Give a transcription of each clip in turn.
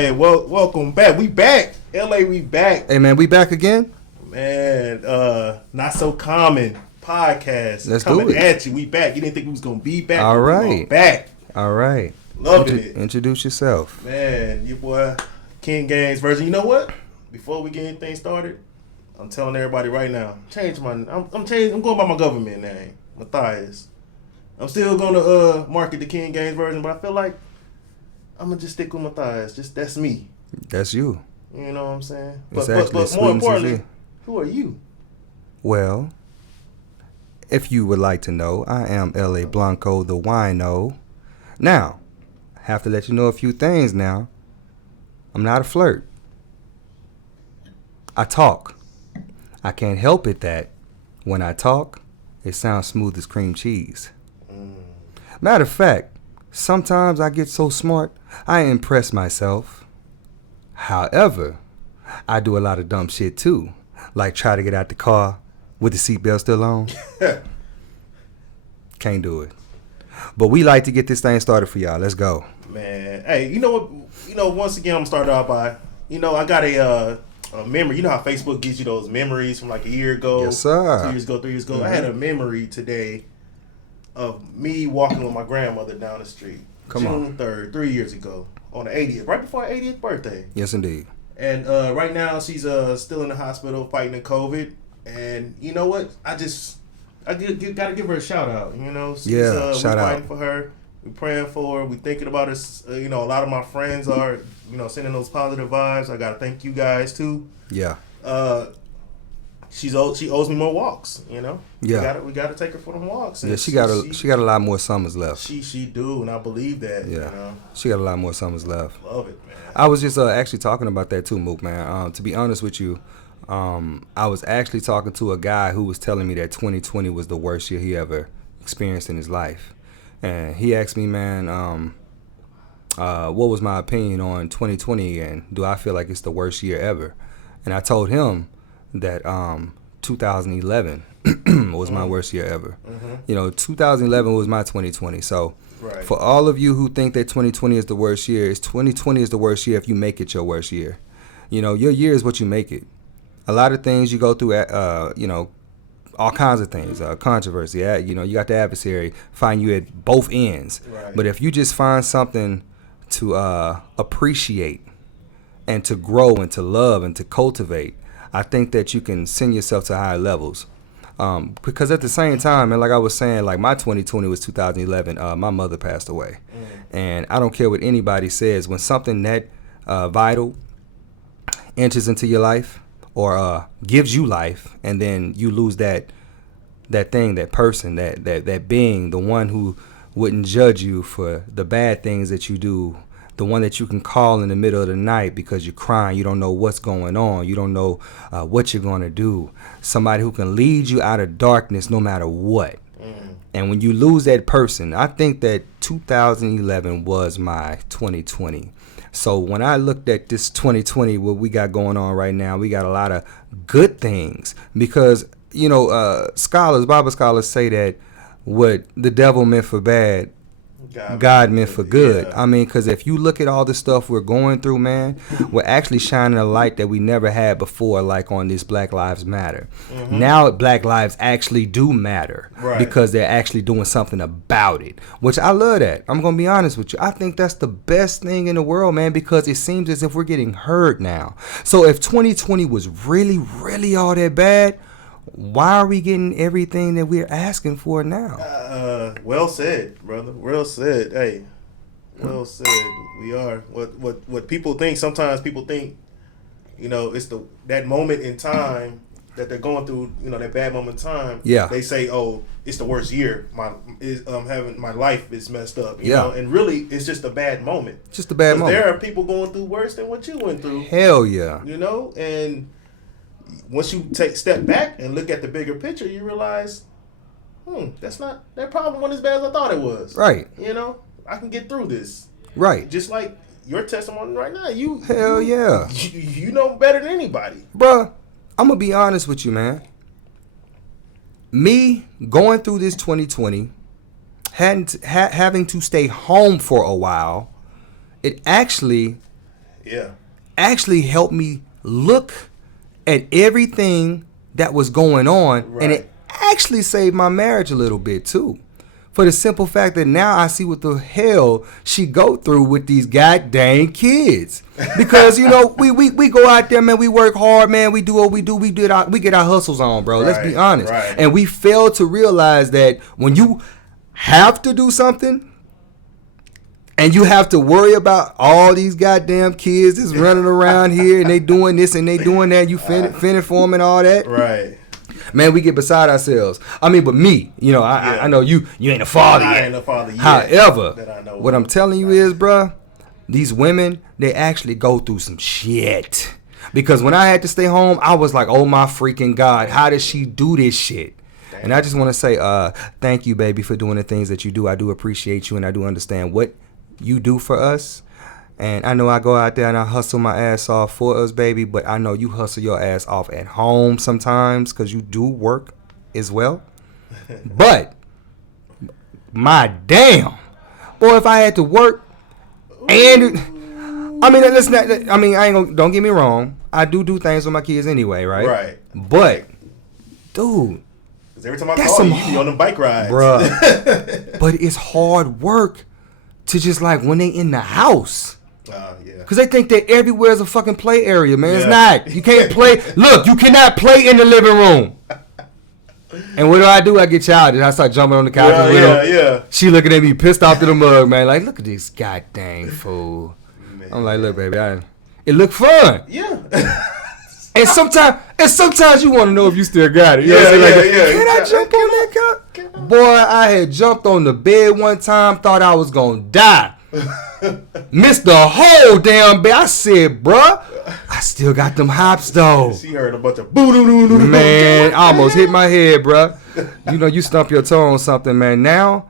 Hey, well, welcome back. We back. LA, we back. Hey, man, we back again? Man, Not So Common podcast. Let's coming do it. at you. We back. You didn't think we was going to be back. All but right. We back. All right. Loving it. Introduce yourself. Man, your boy, King Gaines version. You know what? Before we get anything started, I'm telling everybody right now, I'm going by my government name, Matthias. I'm still going to market the King Gaines version, but I feel like I'm going to just stick with Matthias. That's me. That's you. You know what I'm saying? It's But sweet more and importantly, sincere. who are you? Well, if you would like to know, I am L.A. Blanco, the wino. Now, I have to let you know a few things now. I'm not a flirt. I talk. I can't help it that when I talk, it sounds smooth as cream cheese. Matter of fact, sometimes I get so smart, I impress myself. However, I do a lot of dumb shit too, like try to get out the car with the seatbelt still on. Can't do it. But we like to get this thing started for y'all. Let's go. Man, hey, you know what? Once again, I'm starting out by, I got a memory. You know how Facebook gives you those memories from like a year ago, Yes, sir. 2 years ago, 3 years ago. I had a memory today of me walking with my grandmother down the street. June 3rd, 3 years ago, on the 80th, right before her 80th birthday. Yes, indeed. And right now she's still in the hospital fighting the COVID. And you know what? I gotta give her a shout out. She's, shout we're out. fighting for her. We're praying for her. We're thinking about her. A lot of my friends are, sending those positive vibes. I gotta thank you guys too. Yeah. She owes me more walks. Yeah. We gotta take her for them walks. Yeah, she got a lot more summers left. She do, and I believe that. Yeah. She got a lot more summers left. Love it, man. I was just actually talking about that too, Mook, man. To be honest with you, I was actually talking to a guy who was telling me that 2020 was the worst year he ever experienced in his life. And he asked me, man, what was my opinion on 2020 and do I feel like it's the worst year ever? And I told him that 2011 was my worst year ever. 2011 was my 2020. So right. For all of you who think that 2020 is the worst year, 2020 is the worst year if you make it your worst year. Your year is what you make it. A lot of things you go through, all kinds of things, controversy. You got the adversary find you at both ends. Right. But if you just find something to appreciate and to grow and to love and to cultivate, I think that you can send yourself to higher levels. Because at the same time, and like I was saying, like my 2020 was 2011. My mother passed away. And I don't care what anybody says. When something that vital enters into your life or gives you life, and then you lose that thing, that person, that being, the one who wouldn't judge you for the bad things that you do, the one that you can call in the middle of the night because you're crying, you don't know what's going on, you don't know what you're going to do, somebody who can lead you out of darkness no matter what. And when you lose that person, I think that 2011 was my 2020. So when I looked at this 2020, what we got going on right now, we got a lot of good things because, Bible scholars say that what the devil meant for bad, God meant for good. Yeah. I mean, because if you look at all the stuff we're going through, man, we're actually shining a light that we never had before, like on this Black Lives Matter. Now Black lives actually do matter because they're actually doing something about it, which I love that. I'm going to be honest with you. I think that's the best thing in the world, man, because it seems as if we're getting heard now. So if 2020 was really, really all that bad, why are we getting everything that we're asking for now? Well said, brother. Well said. Hey, well said. We are what people think. Sometimes people think, it's that moment in time that they're going through. That bad moment in time. Yeah. They say, "Oh, it's the worst year. My life is messed up." You Yeah. know? And really, it's just a bad moment. Just a bad moment. There are people going through worse than what you went through. Hell yeah. And once you step back and look at the bigger picture, you realize, that problem wasn't as bad as I thought it was. Right. I can get through this. Right. Just like your testimony right now. Hell yeah. You know better than anybody. Bruh, I'm going to be honest with you, man. Me going through this 2020, having to stay home for a while, it actually Yeah. actually helped me look at everything that was going on, Right. and it actually saved my marriage a little bit too. For the simple fact that now I see what the hell she go through with these goddamn kids. Because we go out there, man, we work hard, man, we do what we do, we get our hustles on, bro. Let's be honest. Right. And we fail to realize that when you have to do something, and you have to worry about all these goddamn kids that's running around here and they doing this and they doing that. You fending for them and all that. Right. Man, we get beside ourselves. I mean, but me, I know you ain't a father yet. I ain't a father yet. However, what I'm telling you is, bruh, these women, they actually go through some shit. Because when I had to stay home, I was like, oh my freaking God, how does she do this shit? Damn. And I just want to say, thank you, baby, for doing the things that you do. I do appreciate you and I do understand what you do for us. And I know I go out there and I hustle my ass off for us, baby, but I know you hustle your ass off at home sometimes because you do work as well. But my damn, boy, if I had to work and I ain't gonna, don't get me wrong, I do things with my kids anyway, right? Right. But dude, because every time I call you, you be on the bike rides, bruh. But it's hard work to just like when they in the house. Yeah. Because they think that everywhere is a fucking play area, man. It's not. You can't play. Look, you cannot play in the living room. And what do? I get childish. I start jumping on the couch. Yeah. She looking at me pissed off to the mug, man. Like, look at this goddamn fool. Man. I'm like, look, baby, it look fun. Yeah. And sometimes you want to know if you still got it. You know what I'm saying? Like, can I jump on that couch? Boy, I had jumped on the bed one time, thought I was gonna die. Missed the whole damn bed. I said, bruh, I still got them hops though. She heard a bunch of boo-doo-doo-doo. Man, I almost hit my head, bruh. You stump your toe on something, man. Now,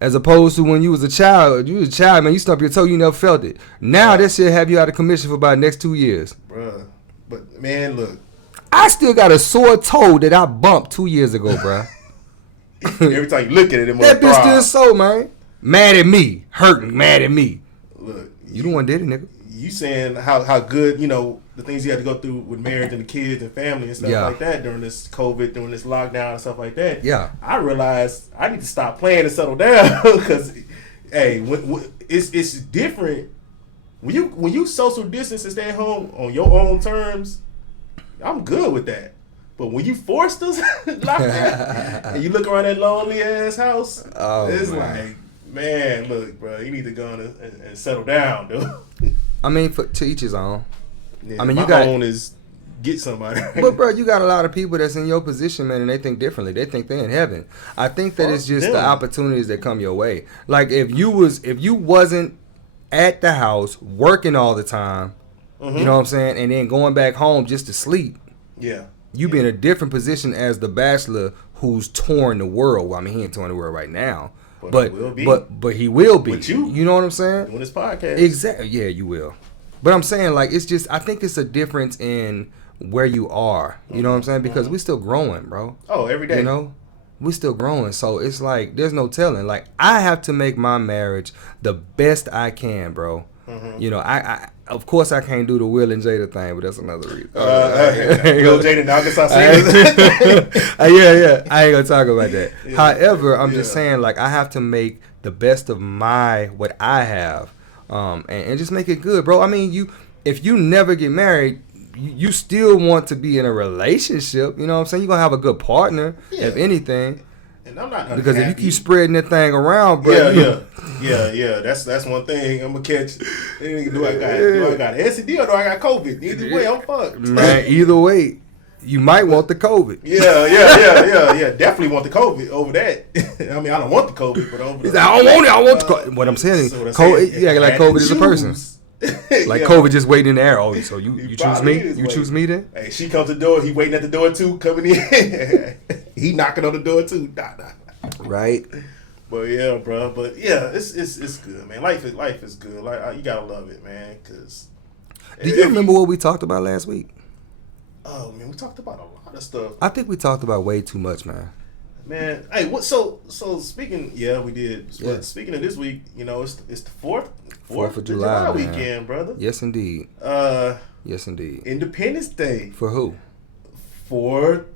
as opposed to when you was a child, man, you stump your toe, you never felt it. Now, this shit have you out of commission for about the next 2 years. Bruh. But, man, look. I still got a sore toe that I bumped 2 years ago, bruh. Every time you look at it, that bitch still so, man. Mad at me. Hurting, mad at me. Look. You the one did it, nigga. You saying how good, the things you had to go through with marriage and the kids and family and stuff like that during this COVID, during this lockdown and stuff like that. Yeah. I realized I need to stop playing and settle down because, hey, it's different. When you social distance and stay at home on your own terms, I'm good with that. But when you forced us lockdown and you look around that lonely ass house, it's like, man, look, bro, you need to go and settle down, dude. I mean, to each his own. Yeah, I mean, my own is get somebody. But bro, you got a lot of people that's in your position, man, and they think differently. They think they're in heaven. I think that it's just the opportunities that come your way. Like if you wasn't at the house working all the time, you know what I'm saying, and then going back home just to sleep. Yeah. You be in a different position as the bachelor who's touring the world. Well, I mean, he ain't touring the world right now, but he will be. With you, you know what I'm saying? Doing this podcast, exactly. Yeah, you will. But I'm saying, like, it's just, I think it's a difference in where you are. You know what I'm saying? Because we still growing, bro. Oh, every day. We still growing. So it's like there's no telling. Like I have to make my marriage the best I can, bro. I of course I can't do the Will and Jada thing, but that's another reason. Will Jada and Arkansas yeah. I ain't gonna talk about that. Yeah. However, I'm just saying, like, I have to make the best of what I have, and just make it good, bro. I mean, if you never get married, you still want to be in a relationship. You know what I'm saying? You're gonna have a good partner, if anything. And I'm not unhappy. Because if you keep spreading that thing around, bro. Yeah. That's one thing I'm gonna catch. Do I got STD or do I got COVID? Either way, I'm fucked. Man, either way, you might want the COVID. Yeah. Definitely want the COVID over that. I mean, I don't want the COVID, but over. He's like, I don't want it. I want the COVID. What I'm saying, COVID. You act like COVID is a person. Like COVID just waiting in the air. Oh, so you choose me? You choose me then? Hey, she comes to the door. He waiting at the door too, coming in. He knocking on the door too. Nah. Right. But yeah, bro. But yeah, it's good, man. Life is good. Like you gotta love it, man. Cause do you remember what we talked about last week? Oh man, we talked about a lot of stuff. I think we talked about way too much, man. Man, hey, what? So speaking, we did. Yeah. Speaking of this week, it's the 4th. 4th of July, man. weekend, brother. Yes, indeed. Yes, indeed. Independence Day. For who? For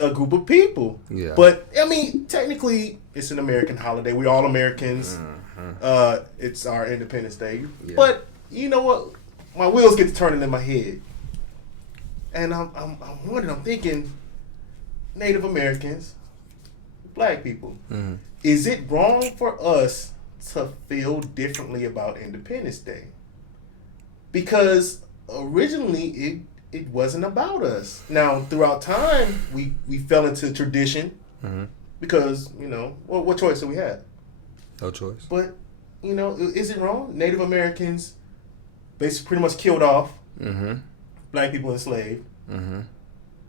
a group of people. Yeah. But I mean, technically, it's an American holiday. We're all Americans. It's our Independence Day. Yeah. But you know what? My wheels get to turning in my head, and I'm wondering. I'm thinking, Native Americans, Black people. Mm-hmm. Is it wrong for us to feel differently about Independence Day? Because originally it wasn't about us. Now, throughout time, we fell into tradition because, what choice do we have? No choice. But, is it wrong? Native Americans basically pretty much killed off Black people enslaved.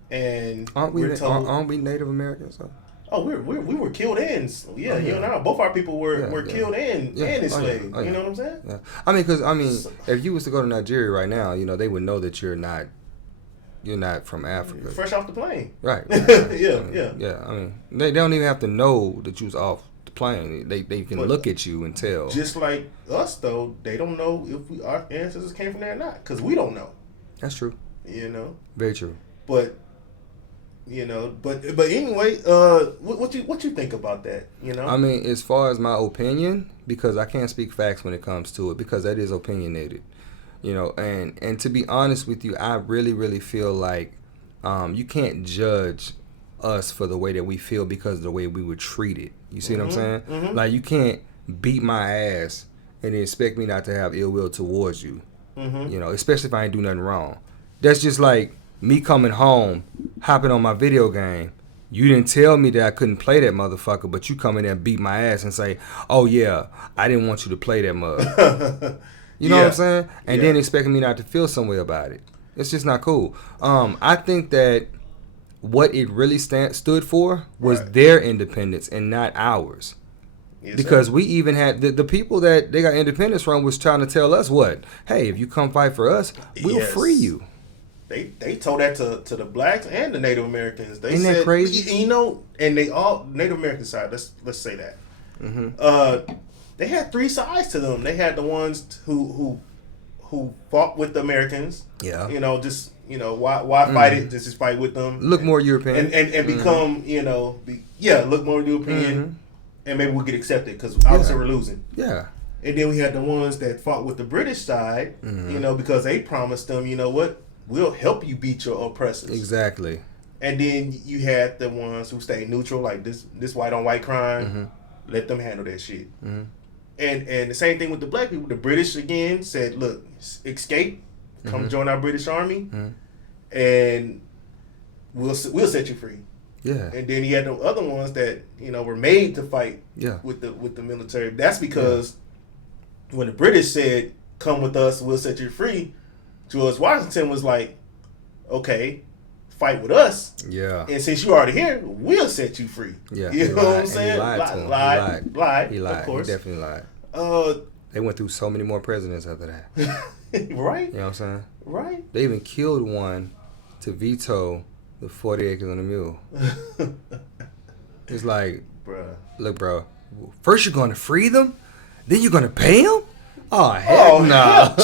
And aren't we Native Americans, though? Oh, we were killed and you and I, both our people were killed and enslaved. You know what I'm saying? Yeah. I mean, because if you was to go to Nigeria right now, they would know that you're not from Africa. Fresh off the plane. Right. Yeah. I mean, they don't even have to know that you was off the plane. They can look at you and tell. Just like us, though, they don't know if our ancestors came from there or not, because we don't know. That's true. Very true. But anyway, what you think about that? I mean, as far as my opinion, because I can't speak facts when it comes to it, because that is opinionated, and to be honest with you, I really, really feel like you can't judge us for the way that we feel because of the way we were treated. You see what I'm saying? Mm-hmm. Like, you can't beat my ass and expect me not to have ill will towards you, especially if I ain't do nothing wrong. That's just like me coming home, hopping on my video game. You didn't tell me that I couldn't play that motherfucker, but you come in there and beat my ass and say, oh yeah, I didn't want you to play that mug. You know what I'm saying? And then expecting me not to feel some way about it. It's just not cool. I think that what it really stood for was their independence and not ours. Yes, because we even had the people that they got independence from was trying to tell us what? Hey, if you come fight for us, we'll free you. They told that to the blacks and the Native Americans. They Isn't said, that crazy? And they all Native American side. Let's say that. They had three sides to them. They had the ones who fought with the Americans. Yeah. Why fight it? Just fight with them. Look more European and become look more European, and maybe we'll get accepted because obviously we're losing. Yeah. And then we had the ones that fought with the British side. Because they promised them, we'll help you beat your oppressors. Exactly. And then you had the ones who stayed neutral, like this white on white crime. Let them handle that shit. And the same thing with the black people. The British again said, "Look, escape, come join our British army, and we'll set you free." Yeah. And then you had the other ones that were made to fight. With the military. That's because when the British said, "Come with us, we'll set you free," George Washington was like, "Okay, fight with us. Yeah. And since you already here, we'll set you free." Yeah. You know what I'm saying? He lied to him. Lied. He lied. Of course. He definitely lied. They went through so many more presidents after that. Right. You know what I'm saying? Right. They even killed one to veto the 40 acres on a mule. It's like, bruh. Look, bro. First you're going to free them, then you're going to pay them? Oh, hell nah.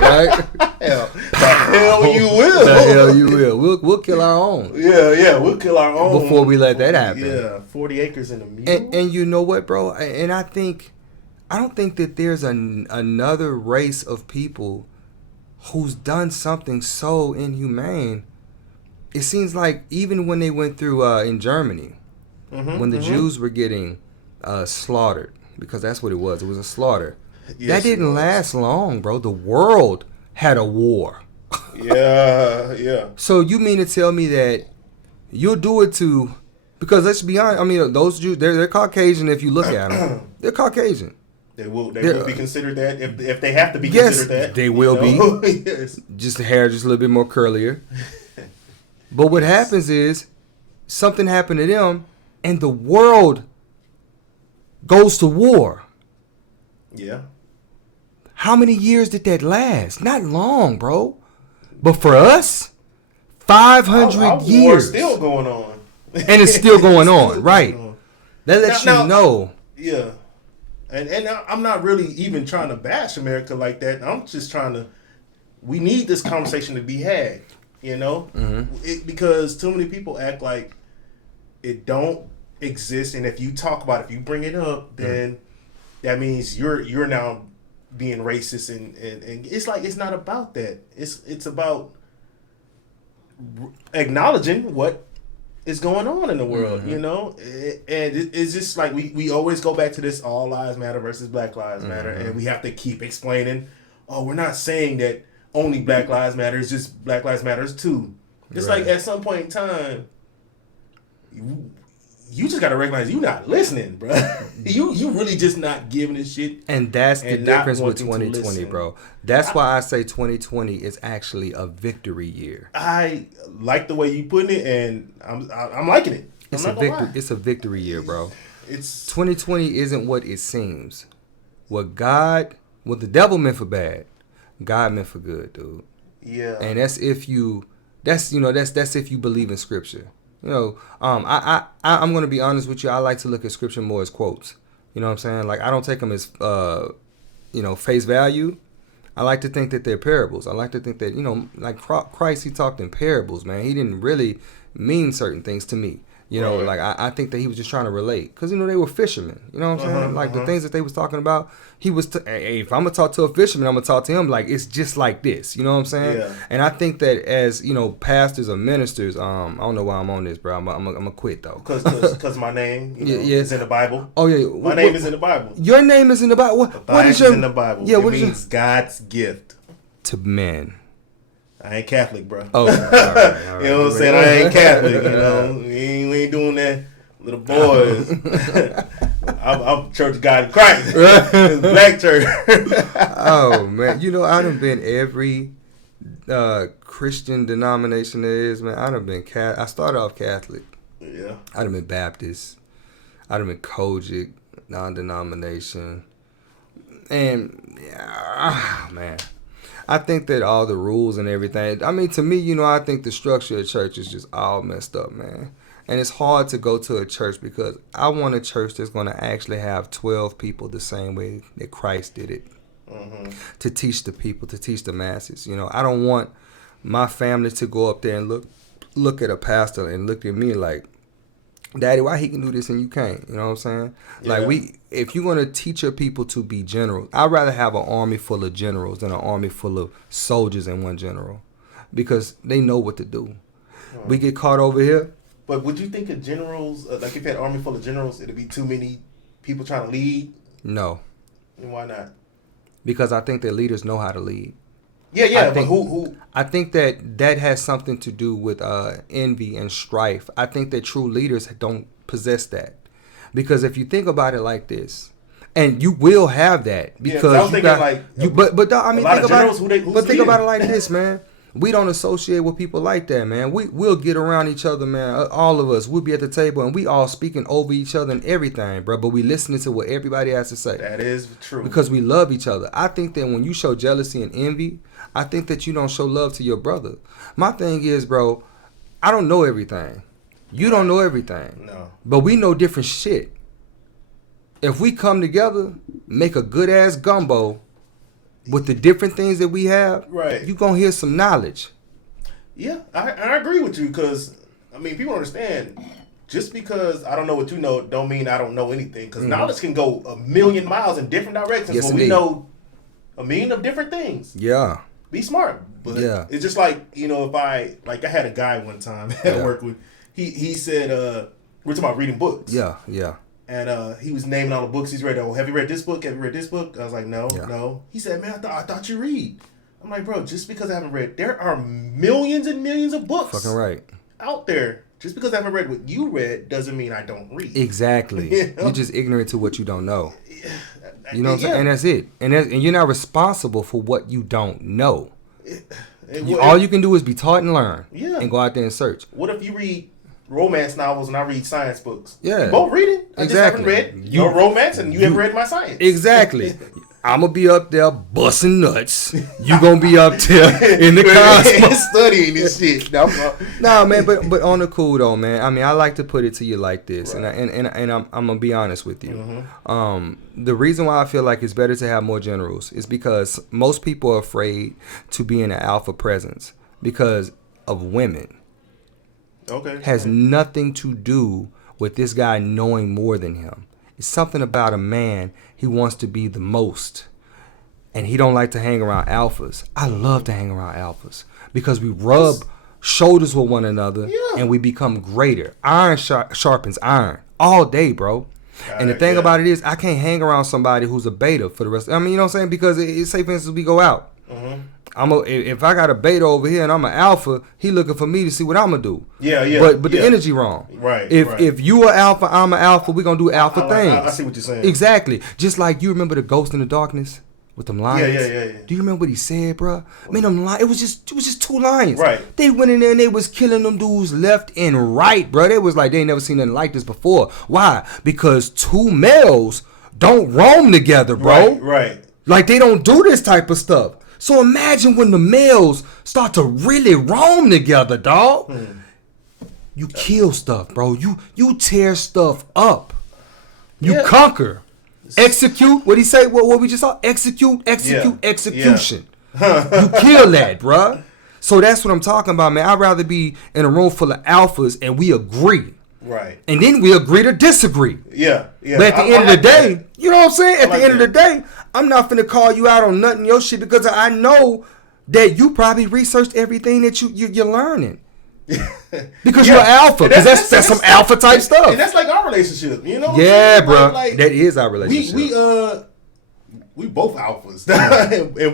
Right? Hell you will. The hell you will. We'll kill our own. Yeah, we'll kill our own. Before we let that happen. Yeah, 40 acres in a mule. And you know what, bro? And I don't think that there's another race of people who's done something so inhumane. It seems like even when they went through in Germany, when the Jews were getting slaughtered, because that's what it was. It was a slaughter. Yes, that didn't last long, bro. The world had a war. Yeah. So you mean to tell me that you'll do it to... Because let's be honest, I mean, those Jews, they're Caucasian if you look at them. They're Caucasian. They will be considered that if they have to be considered that. Yes, they will be. Yes. Just the hair just a little bit more curlier. But what happens is something happened to them and the world goes to war. Yeah. How many years did that last? Not long, bro. But for us, 500 years. War's still going on. And it's still going on, right? That lets you know. Yeah. And I'm not really even trying to bash America like that. I'm just trying to. We need this conversation to be had, you know, because too many people act like it don't exist, and if you talk about it, if you bring it up, then that means you're now being racist, and it's like it's not about that. It's about acknowledging what is going on in the world, you know, and it's just like we always go back to this all lives matter versus Black Lives Matter, and we have to keep explaining. Oh, we're not saying that only Black Lives Matter. It's just Black Lives Matters too. It's like at some point in time, you just gotta recognize you're not listening, bro. you really just not giving a shit. And that's the difference with 2020, bro. That's why I say 2020 is actually a victory year. I like the way you putting it, and I'm liking it. It's a victory. It's a victory year, bro. It's 2020 isn't what it seems. What the devil meant for bad, God meant for good, dude. Yeah. And that's if you believe in scripture. You know, I'm gonna be honest with you. I like to look at scripture more as quotes. You know what I'm saying? Like I don't take them as face value. I like to think that they're parables. I like to think that, you know, like Christ, he talked in parables, man. He didn't really mean certain things to me. You know, like I think that he was just trying to relate, because, you know, they were fishermen. You know what I'm saying? Like the things that they was talking about, he was, hey, if I'm going to talk to a fisherman, I'm going to talk to him like it's just like this. You know what I'm saying? Yeah. And I think that as, you know, pastors or ministers, I don't know why I'm on this, bro. I'm going to quit, though. Because my name is in the Bible. Oh, yeah. My name is in the Bible. Your name is in the Bible? What is your... in the Bible. Yeah, it means God's gift. To men. I ain't Catholic, bro. Oh, all right. You know what I'm saying? I ain't Catholic. You know, we ain't doing that, little boys. I'm Church of God in Christ, Black church. Oh man, you know I done been every Christian denomination there is, man. I done been I started off Catholic. Yeah. I done been Baptist. I done been Kojic, non-denomination, and man. I think that all the rules and everything, I mean, to me, you know, I think the structure of church is just all messed up, man. And it's hard to go to a church because I want a church that's going to actually have 12 people the same way that Christ did it. To teach the people, to teach the masses. You know, I don't want my family to go up there and look at a pastor and look at me like, Daddy, why he can do this and you can't? You know what I'm saying? Yeah. Like if you're gonna teach your people to be generals, I'd rather have an army full of generals than an army full of soldiers and one general, because they know what to do. We get caught over here. But would you think of generals, like if you had an army full of generals, it'd be too many people trying to lead? No. And why not? Because I think that leaders know how to lead. Yeah, but who? I think that has something to do with envy and strife. I think that true leaders don't possess that. Because if you think about it like this, and you will have that, because think about it like this, man. We don't associate with people like that, man. We'll get around each other, man. All of us, we'll be at the table and we all speaking over each other and everything, bro. But we listening to what everybody has to say. That is true. Because we love each other. I think that when you show jealousy and envy, I think that you don't show love to your brother. My thing is, bro, I don't know everything. You don't know everything. No. But we know different shit. If we come together, make a good ass gumbo with the different things that we have, right, you gonna hear some knowledge. Yeah, I agree with you, because I mean, people understand, just because I don't know what you know don't mean I don't know anything, because knowledge can go a million miles in different directions. Yes, we know a million of different things. Yeah. Be smart. But it's just like, you know, if I had a guy one time at work with, he said, we're talking about reading books. Yeah. And he was naming all the books he's read. Oh, have you read this book? Have you read this book? I was like, no. He said, man, I thought you read. I'm like, bro, just because I haven't read, there are millions and millions of books fucking right out there. Just because I haven't read what you read doesn't mean I don't read. Exactly. You know? You're just ignorant to what you don't know. You know what I'm saying? And that's it. And you're not responsible for what you don't know. All you can do is be taught and learn. Yeah. And go out there and search. What if you read romance novels and I read science books? Yeah. You both read it. I exactly. just haven't read your romance and you haven't read my science. Exactly. I'm gonna be up there busting nuts. You gonna be up there in the cosmos studying this shit. Nah, man, but on the cool though, man. I mean, I like to put it to you like this, Right. and I'm gonna be honest with you. The reason why I feel like it's better to have more generals is because most people are afraid to be in an alpha presence because of women. Okay. Has nothing to do with this guy knowing more than him. It's something about a man. He wants to be the most, and he don't like to hang around alphas. I love to hang around alphas because we rub shoulders with one another, and we become greater. Iron sharpens iron all day, bro. And the thing about it is, I can't hang around somebody who's a beta for the rest. I mean, you know what I'm saying? Because it's say, for instance, we go out. If I got a beta over here and I'm an alpha, he looking for me to see what I'm gonna do. But the energy wrong. Right. If you are alpha, I'm an alpha. We gonna do alpha things. I see what you're saying. Exactly. Just like you remember the Ghost in the Darkness with them lions. Yeah. Do you remember what he said, bro? Man, them lions. It was just two lions. Right. They went in there and they was killing them dudes left and right, bro. They was like they ain't never seen nothing like this before. Why? Because two males don't roam together, bro. Right. Like they don't do this type of stuff. So imagine when the males start to really roam together, dog. You kill stuff, bro. You tear stuff up. You conquer. Execute. What he say? What we just saw? Execute. Execution. You kill that, bro. So that's what I'm talking about, man. I'd rather be in a room full of alphas and we agree. Right. And then we agree to disagree. Yeah. But at the end of the day, you know what I'm saying? At the end of the day, I'm not finna call you out on nothing your shit because I know that you probably researched everything that you're learning. Because you're alpha. Because that's some alpha type stuff. And that's like our relationship, you know? Yeah, bro. That is our relationship. We both alphas.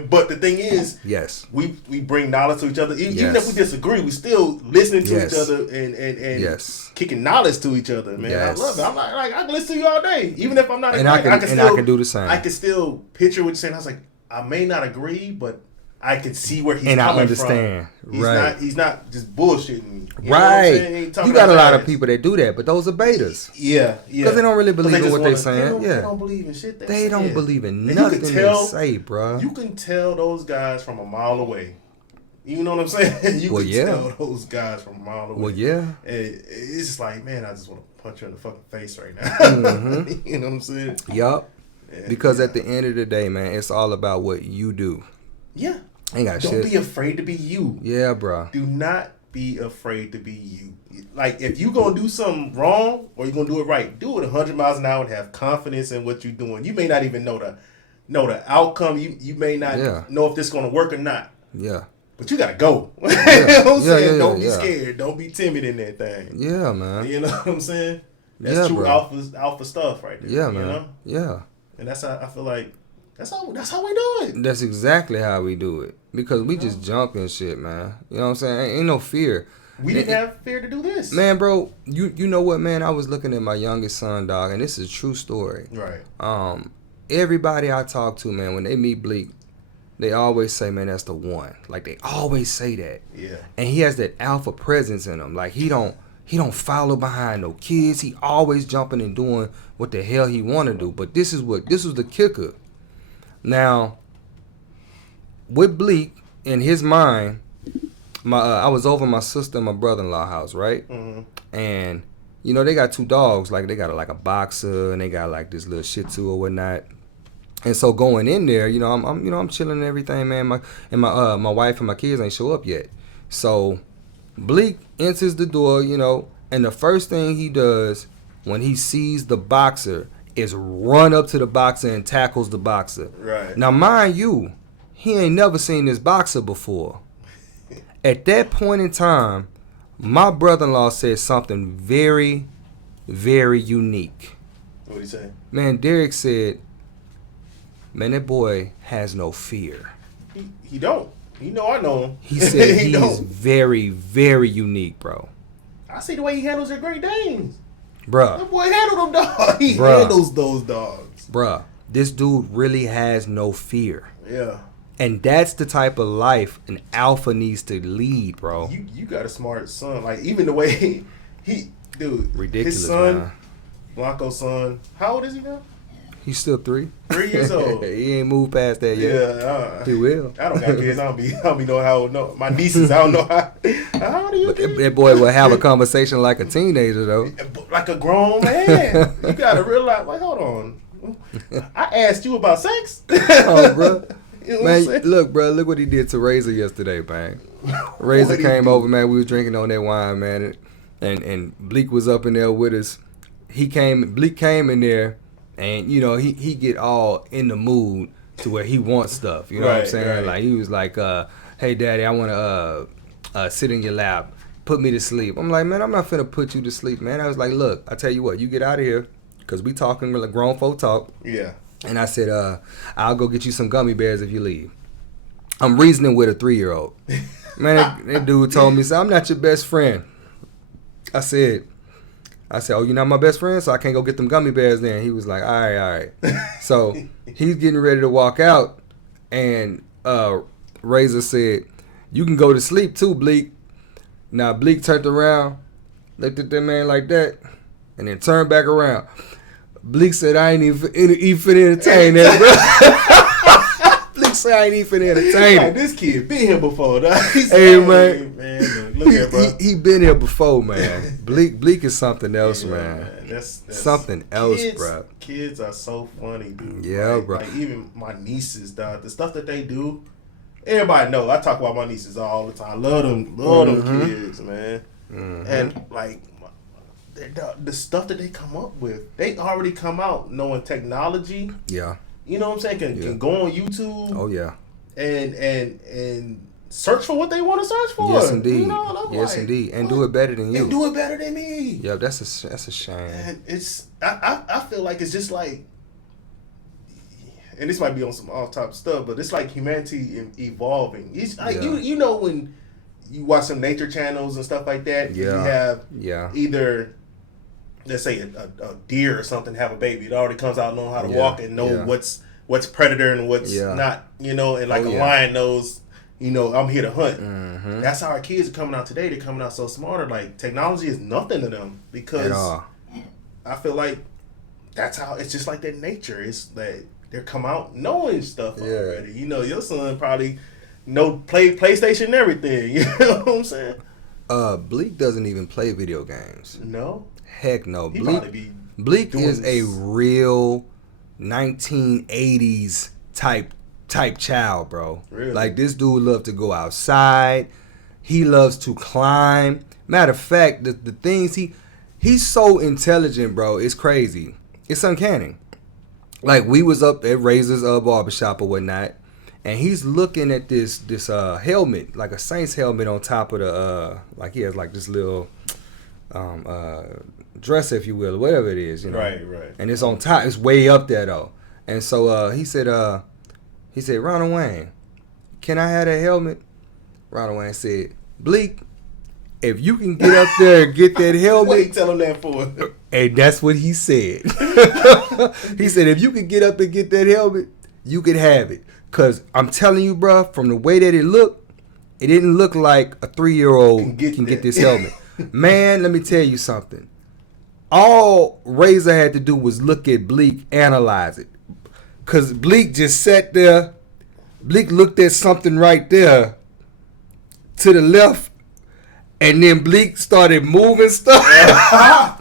But the thing is, yes, we bring knowledge to each other. Even if we disagree, we still listening to each other and kicking knowledge to each other, man. I love it. I'm like I can listen to you all day. Even if I'm not agreeing, I can do the same. I can still picture what you're saying. I was like, I may not agree, but I can see where he's coming from. And I understand. Right. He's not just bullshitting me. Right. You got a lot of people that do that, but those are betas. Yeah. Because they don't really believe in what they're saying. They don't believe in shit they don't believe in nothing they say, bro. You can tell those guys from a mile away. You know what I'm saying? You can tell those guys from a mile away. Well, yeah. And it's just like, man, I just want to punch you in the fucking face right now. You know what I'm saying? Yup. Because at the end of the day, man, it's all about what you do. Yeah. Ain't got Don't be afraid to be you. Yeah, bro. Do not be afraid to be you. Like, if you're going to do something wrong or you're going to do it right, do it 100 miles an hour and have confidence in what you're doing. You may not even know the outcome. You may not know if this is going to work or not. Yeah. But you got to go. You know what I'm saying? Don't be scared. Don't be timid in that thing. Yeah, man. You know what I'm saying? That's true alpha stuff right there. Yeah, man. You know? Yeah. And that's how I feel like that's how we do it. That's exactly how we do it. Because we just jump and shit, man. You know what I'm saying? Ain't no fear. We didn't have fear to do this. Man, bro, you know what, man? I was looking at my youngest son, dog, and this is a true story. Right. Everybody I talk to, man, when they meet Bleak, they always say, man, that's the one. Like, they always say that. Yeah. And he has that alpha presence in him. Like, he don't follow behind no kids. He always jumping and doing what the hell he want to do. But this was the kicker. Now, with Bleak, in his mind, I was over my sister and my brother-in-law house, right? Mm-hmm. And you know they got two dogs, like they got a boxer and they got like this little Shih Tzu or whatnot. And so going in there, you know, I'm chilling and everything, man. My wife and my kids ain't show up yet. So Bleak enters the door, you know, and the first thing he does when he sees the boxer is run up to the boxer and tackles the boxer. Right. Now, mind you, he ain't never seen this boxer before. At that point in time, my brother-in-law said something very, very unique. What did he say? Man, Derek said, man, that boy has no fear. He don't. You know I know him. He said he's very, very unique, bro. I see the way he handles your Great Danes. Bruh. That boy handle them dogs. He handles those dogs. Bruh, this dude really has no fear. Yeah. And that's the type of life an alpha needs to lead, bro. You got a smart son. Like, even the way he dude. Ridiculous, his son, man. Blanco's son, how old is he now? He's still 3. 3 years old. He ain't moved past that yet. Yeah, He will. I don't got kids. I don't be knowing how old. No, my nieces. I don't know how old are you? But that boy will have a conversation like a teenager though. Like a grown man. You gotta realize. Like, hold on. I asked you about sex. Oh, bro. You know Man, look, bro. Look what he did to Razor yesterday, man. Razor came over, man. We was drinking on that wine, man, and Bleak was up in there with us. Bleak came in there, and you know he get all in the mood to where he wants stuff. You know what I'm saying? Right. Like he was like, "Hey, Daddy, I want to sit in your lap, put me to sleep." I'm like, man, I'm not finna put you to sleep, man. I was like, look, I tell you what, you get out of here, cause we talking like grown folk talk. Yeah. And I said, I'll go get you some gummy bears if you leave. I'm reasoning with a 3-year-old. Man, that dude told me, so I'm not your best friend. I said, oh, you're not my best friend, so I can't go get them gummy bears then. He was like, all right. So he's getting ready to walk out, and Razor said, you can go to sleep too, Bleak. Now, Bleak turned around, looked at that man like that, and then turned back around. Bleak said, I ain't even entertain that, bro. Bleak said, I ain't even entertain like, this kid been here before, dog. Hey, man, look here, bro. He been here before, man. Bleak is something else, man. That's something else, bro. Kids are so funny, dude. Yeah, like, bro. Like, even my nieces, dog, the stuff that they do, everybody know. I talk about my nieces all the time. Love them kids, man. Mm-hmm. And, like, the stuff that they come up with, they already come out knowing technology. Yeah. You know what I'm saying? Can go on YouTube. Oh yeah. And search for what they want to search for. Yes, indeed. You know, yes, indeed. And do it better than you. And do it better than me. Yeah, that's a shame. And it's I feel like it's just like, and this might be on some off top stuff, but it's like humanity evolving. It's like you know when you watch some nature channels and stuff like that. Yeah. You have either, let's say a deer or something have a baby. It already comes out knowing how to walk and know what's predator and what's not. You know, and like a lion knows, you know, I'm here to hunt. Mm-hmm. That's how our kids are coming out today. They're coming out so smarter. Like, technology is nothing to them because I feel like that's how it's just like their nature. It's that they come out knowing stuff already. You know, your son probably know PlayStation and everything. You know what I'm saying? Bleak doesn't even play video games. No. Heck no. Bleak is a real 1980s type child, bro. Really? Like, this dude loves to go outside. He loves to climb. Matter of fact, the things he's so intelligent, bro. It's crazy. It's uncanny. Like, we was up at Razor's barbershop or whatnot, and he's looking at this helmet, like a Saints helmet on top of the like he has like this little dress, if you will, or whatever it is, you know. Right. And it's on top. It's way up there though. And so he said, Ronald Wayne, can I have that helmet? Ronald Wayne said, Bleak, if you can get up there and get that helmet. What you tell him that for? And that's what he said. He said, if you can get up and get that helmet, you can have it. Because I'm telling you, bro, from the way that it looked, it didn't look like a 3-year-old can get this helmet. Man, let me tell you something. All Razor had to do was look at Bleak, analyze it. Because Bleak just sat there. Bleak looked at something right there to the left. And then Bleak started moving stuff. I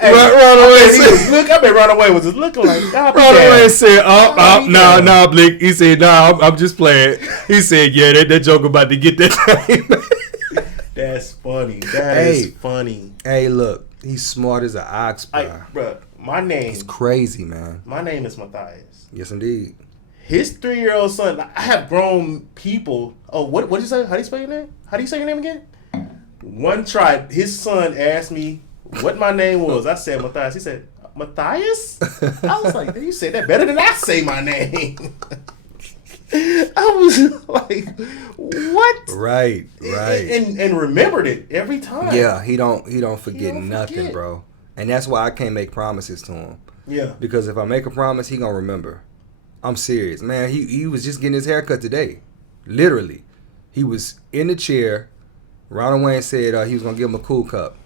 bet Runaway was just looking like, Runaway said, nah, Bleak. He said, nah, I'm just playing. He said, yeah, that joke about to get that thing. That's funny. That is funny. Hey, look, he's smart as an ox, bro. Bro, my name. It's crazy, man. My name is Matthias. Yes, indeed. His 3-year-old son, I have grown people. Oh, what did you say? How do you spell your name? How do you say your name again? One tried, his son asked me what my name was. I said Matthias. He said, Matthias? I was like, you said that better than I say my name. I was like, what? Right. And remembered it every time. Yeah, he don't forget nothing, bro. And that's why I can't make promises to him. Yeah. Because if I make a promise, he gonna remember. I'm serious. Man, he was just getting his hair cut today. Literally. He was in the chair. Ronald Wayne said he was going to give him a cool cup.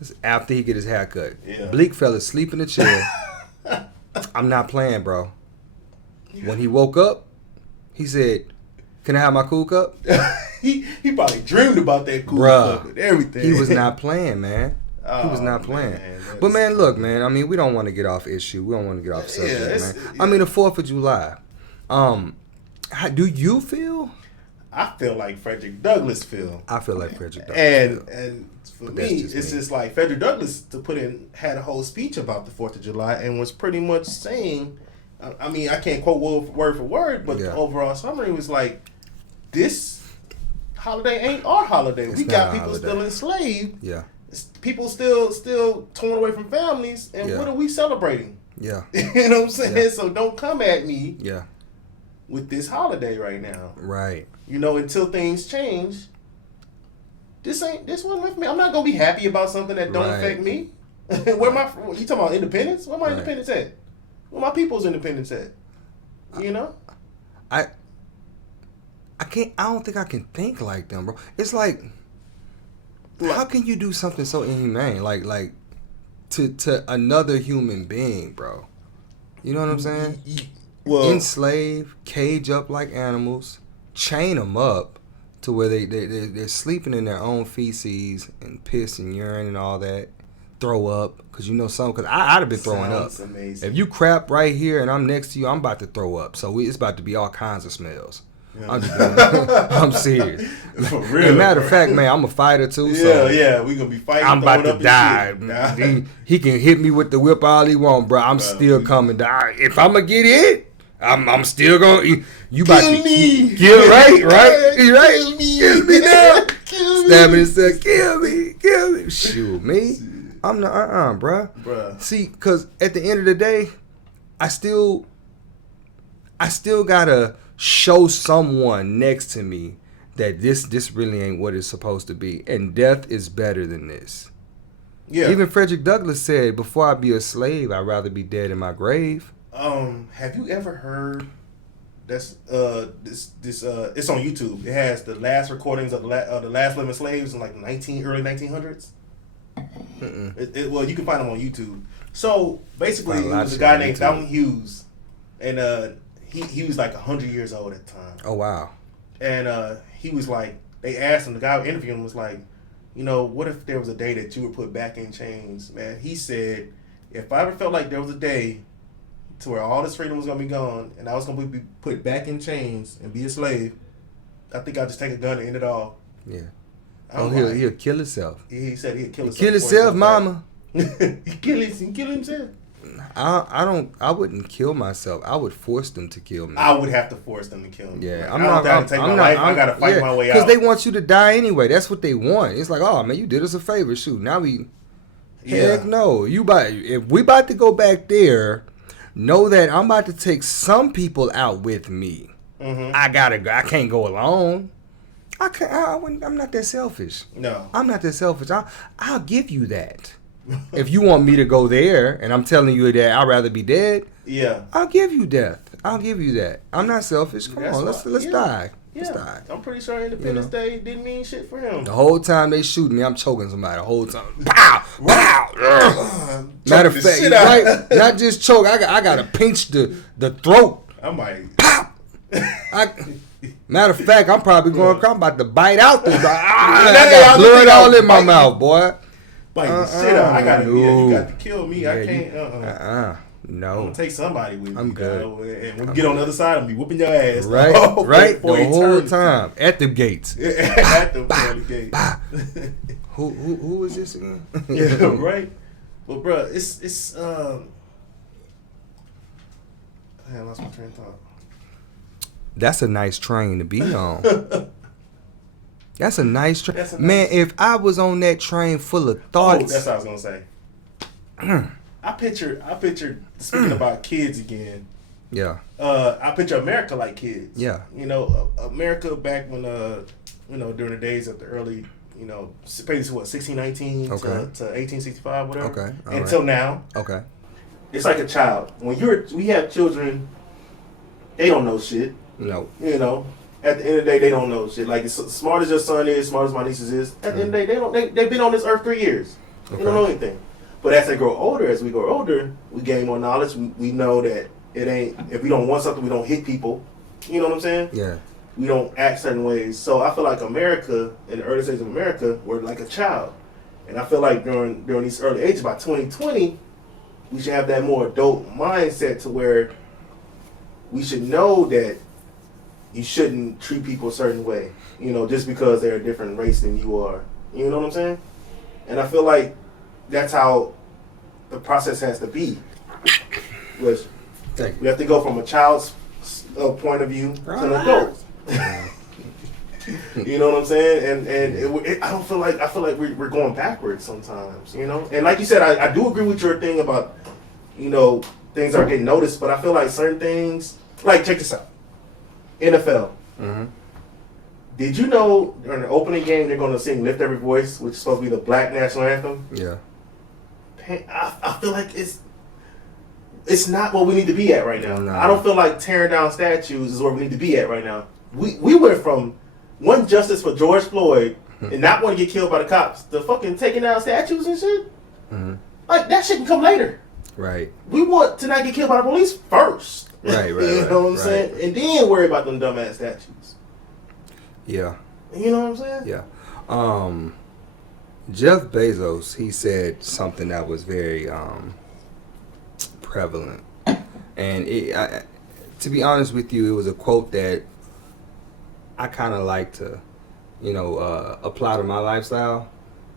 This is after he get his hair cut. Yeah. Bleak fell asleep in the chair. I'm not playing, bro. When he woke up, he said, "Can I have my cool cup?" he probably dreamed about that cool Bruh, cup and everything. He was not playing, man. He was not playing. But man, look, man. I mean, we don't want to get off issue. We don't want to get off subject, man. I mean, the 4th of July. How do you feel? I feel like Frederick Douglass feel. I feel like Frederick Douglass. And for me, it's just like Frederick Douglass had a whole speech about the 4th of July and was pretty much saying, I mean, I can't quote word for word, but the overall summary was like, this holiday ain't our holiday. We got people still enslaved. Yeah. People still torn away from families, and what are we celebrating? Yeah. You know what I'm saying? Yeah. So don't come at me with this holiday right now. Right. You know, until things change. This wasn't with me. I'm not gonna be happy about something that don't affect me. Where you talking about independence? Where my independence at? Where my people's independence at? You know? I don't think I can think like them, bro. It's like, how can you do something so inhumane, like to another human being, bro? You know what I'm saying? Well, enslave, cage up like animals, chain them up to where they're sleeping in their own feces and piss and urine and all that. Throw up, because I'd have been throwing up. Amazing. If you crap right here and I'm next to you, I'm about to throw up. So it's about to be all kinds of smells. Yeah. I'm serious. For real. Matter of fact, man, I'm a fighter too. Yeah, we gonna be fighting. I'm about to die. He can hit me with the whip all he want, bro. I'm still coming down. If I'm gonna get hit, I'm still gonna. You about to kill right? Kill me now. Stabbing himself. Kill me. Shoot me. I'm not, bruh. See, because at the end of the day, I still gotta show someone next to me that this really ain't what it's supposed to be, and death is better than this. Yeah. Even Frederick Douglass said, "Before I be a slave, I'd rather be dead in my grave." Have you ever heard? That's this it's on YouTube. It has the last recordings of the last living slaves in like early 1900s. Well, you can find them on YouTube. So basically, it was a guy named Fountain Hughes, and he was like 100 years old at the time. Oh wow! And he was like, they asked him. The guy interviewing him was like, what if there was a day that you were put back in chains, man? He said, if I ever felt like there was a day to where all this freedom was gonna be gone, and I was gonna be put back in chains and be a slave, I think I'd just take a gun and end it all. Yeah. He'll kill himself. He said he'd kill himself. Kill himself, mama. He kill himself. I wouldn't kill myself. I would force them to kill me. I would have to force them to kill me. Yeah, I'm not down to take my life. I gotta fight my way out. Because they want you to die anyway. That's what they want. It's like, oh man, you did us a favor. Shoot, now heck no. If we about to go back there, know that I'm about to take some people out with me. Mm-hmm. I can't go alone. I'm not that selfish. No. I'm not that selfish. I'll give you that. If you want me to go there and I'm telling you that I'd rather be dead, I'll give you death. I'll give you that. I'm not selfish. Come on, let's die. Yeah. Let's die. I'm pretty sure Independence Day didn't mean shit for him. The whole time they shooting me, I'm choking somebody. The whole time. Pow! Pow! Matter of fact, right? Not just choke. I gotta pinch the throat. I might. Pow! Matter of fact, I'm about to bite out the. I got blood all in my mouth, boy. Bite the shit out. You got to kill me. I can't. No. I'm gonna take somebody with me. I'm good. And when we get on the other side of me, whooping your ass. Right. The whole time at the gates. At the gates. Who is this again? Yeah, right. Well, bro, it's I lost my train of thought. That's a nice train to be on. That's a nice train. Man, if I was on that train full of thoughts. That's what I was going to say. I picture speaking about kids again. Yeah. I picture America like kids. Yeah. America back when, during the days of the early, basically 1619 to 1865, whatever. Okay. Until now. Okay. It's like a child. We have children, they don't know shit. No. At the end of the day, they don't know shit. Like, as smart as your son is, smart as my nieces is, at the end of the day, they've been on this earth 3 years. They don't know anything. But as we grow older, we gain more knowledge. We know that it ain't, if we don't want something, we don't hit people. You know what I'm saying? Yeah. We don't act certain ways. So I feel like America, in the early stages of America, we're like a child. And I feel like during these early ages, by 2020, we should have that more adult mindset to where we should know that you shouldn't treat people a certain way, you know, just because they're a different race than you are. You know what I'm saying? And I feel like that's how the process has to be. Which we have to go from a child's point of view to an adult. You know what I'm saying? And I feel like we're going backwards sometimes, you know? And like you said, I do agree with your thing about, you know, things are getting noticed, but I feel like certain things, like check this out. NFL. Mm-hmm. Did you know during the opening game they're going to sing "Lift Every Voice," which is supposed to be the Black national anthem? Yeah. I feel like it's not where we need to be at right now. No. I don't feel like tearing down statues is where we need to be at right now. We went from one justice for George Floyd and not want to get killed by the cops to fucking taking down statues and shit. Mm-hmm. Like that shit can come later. Right. We want to not get killed by the police first. Right. You know what I'm saying? And then worry about them dumbass statues. Yeah. You know what I'm saying? Yeah. Jeff Bezos, he said something that was very prevalent. And to be honest with you, it was a quote that I kind of like to, you know, apply to my lifestyle.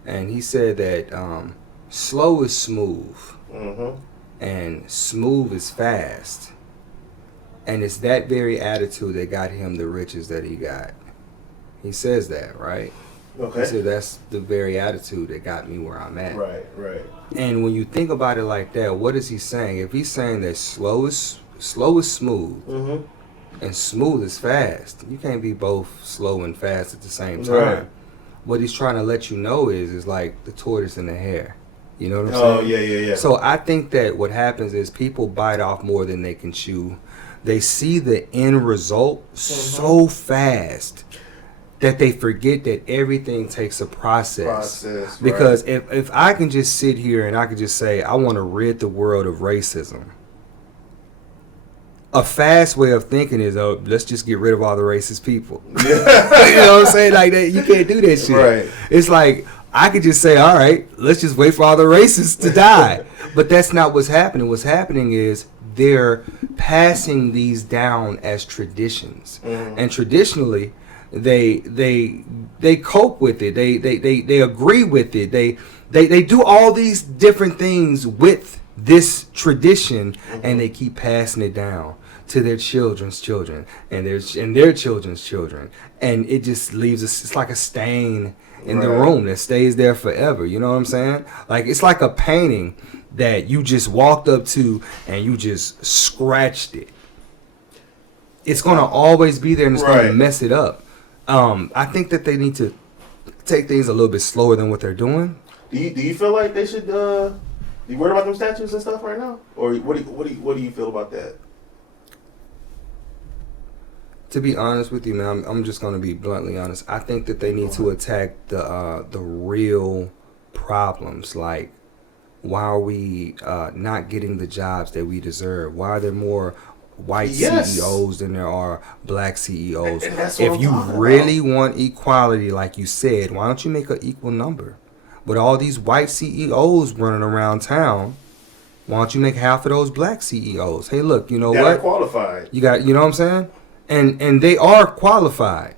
And he said that slow is smooth. Mm-hmm. And smooth is fast. And it's that very attitude that got him the riches that he got. He says that, right? Okay. He said that's the very attitude that got me where I'm at. Right. And when you think about it like that, what is he saying? If he's saying that slow is smooth, mm-hmm. and smooth is fast, you can't be both slow and fast at the same time. Right. What he's trying to let you know is like the tortoise and the hare. You know what I'm saying? Oh, yeah. So I think that what happens is people bite off more than they can chew. They see the end result so fast that they forget that everything takes a process. Because if I can just sit here and I can just say, I want to rid the world of racism, a fast way of thinking is, oh, let's just get rid of all the racist people. You know what I'm saying? Like that, you can't do that shit. Right. It's like, I could just say, all right, let's just wait for all the racists to die. But that's not what's happening. What's happening is they're passing these down as traditions. Mm. And traditionally, they cope with it. They agree with it. They do all these different things with this tradition, and they keep passing it down to their children's children and their children's children. And it just leaves us, it's like a stain in the room that stays there forever. You know what I'm saying? Like, it's like a painting that you just walked up to and you just scratched it. It's going to always be there, and it's going to mess it up. I think that they need to take things a little bit slower than what they're doing. Do you feel like they should you worried about them statues and stuff right now? Or what do you feel about that? To be honest with you, man, I'm just going to be bluntly honest. I think that they need to attack the real problems. Like, why are we not getting the jobs that we deserve? Why are there more white CEOs than there are black CEOs? If you really want equality, like you said, why don't you make an equal number? With all these white CEOs running around town, why don't you make half of those black CEOs? Hey, look, you know what? Qualified. You know what I'm saying? And they are qualified,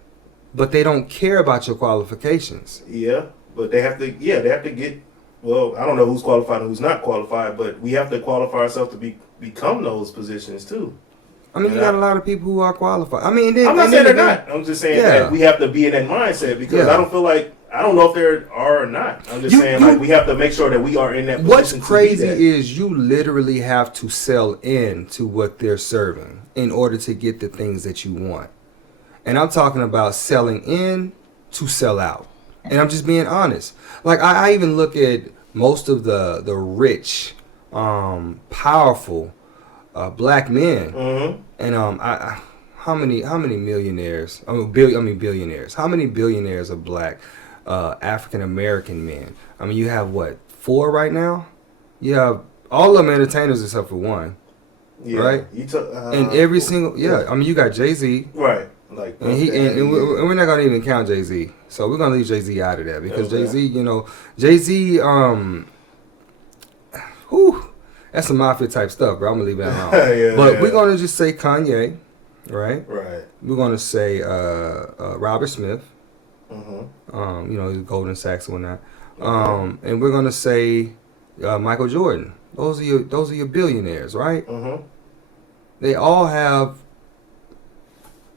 but they don't care about your qualifications. Yeah, but they have to get, well, I don't know who's qualified and who's not qualified, but we have to qualify ourselves to become those positions too. I mean, you got a lot of people who are qualified. I mean, I'm not saying they're not. I'm just saying that we have to be in that mindset, because I don't know if there are or not. I'm just saying, like, we have to make sure that we are in that position. What's crazy is you literally have to sell in to what they're serving in order to get the things that you want. And I'm talking about selling in to sell out. And I'm just being honest. Like, I even look at most of the rich, powerful black men. Mm-hmm. And how many millionaires? Billionaires. How many billionaires are black African American men? I mean, you have what, 4 right now? you have all of them entertainers except for one, Yeah. right? You took And every single I mean, you got Jay-Z, right, like, and we're not gonna even count Jay-Z, so we're gonna leave Jay-Z out of that because Jay-Z, you know, Jay-Z, that's some mafia type stuff, bro. I'm gonna leave that alone. But we're gonna just say Kanye, right? Right. We're gonna say Robert Smith. You know, he's Golden Sachs and whatnot. And we're gonna say Michael Jordan. Those are your billionaires, right? They all have.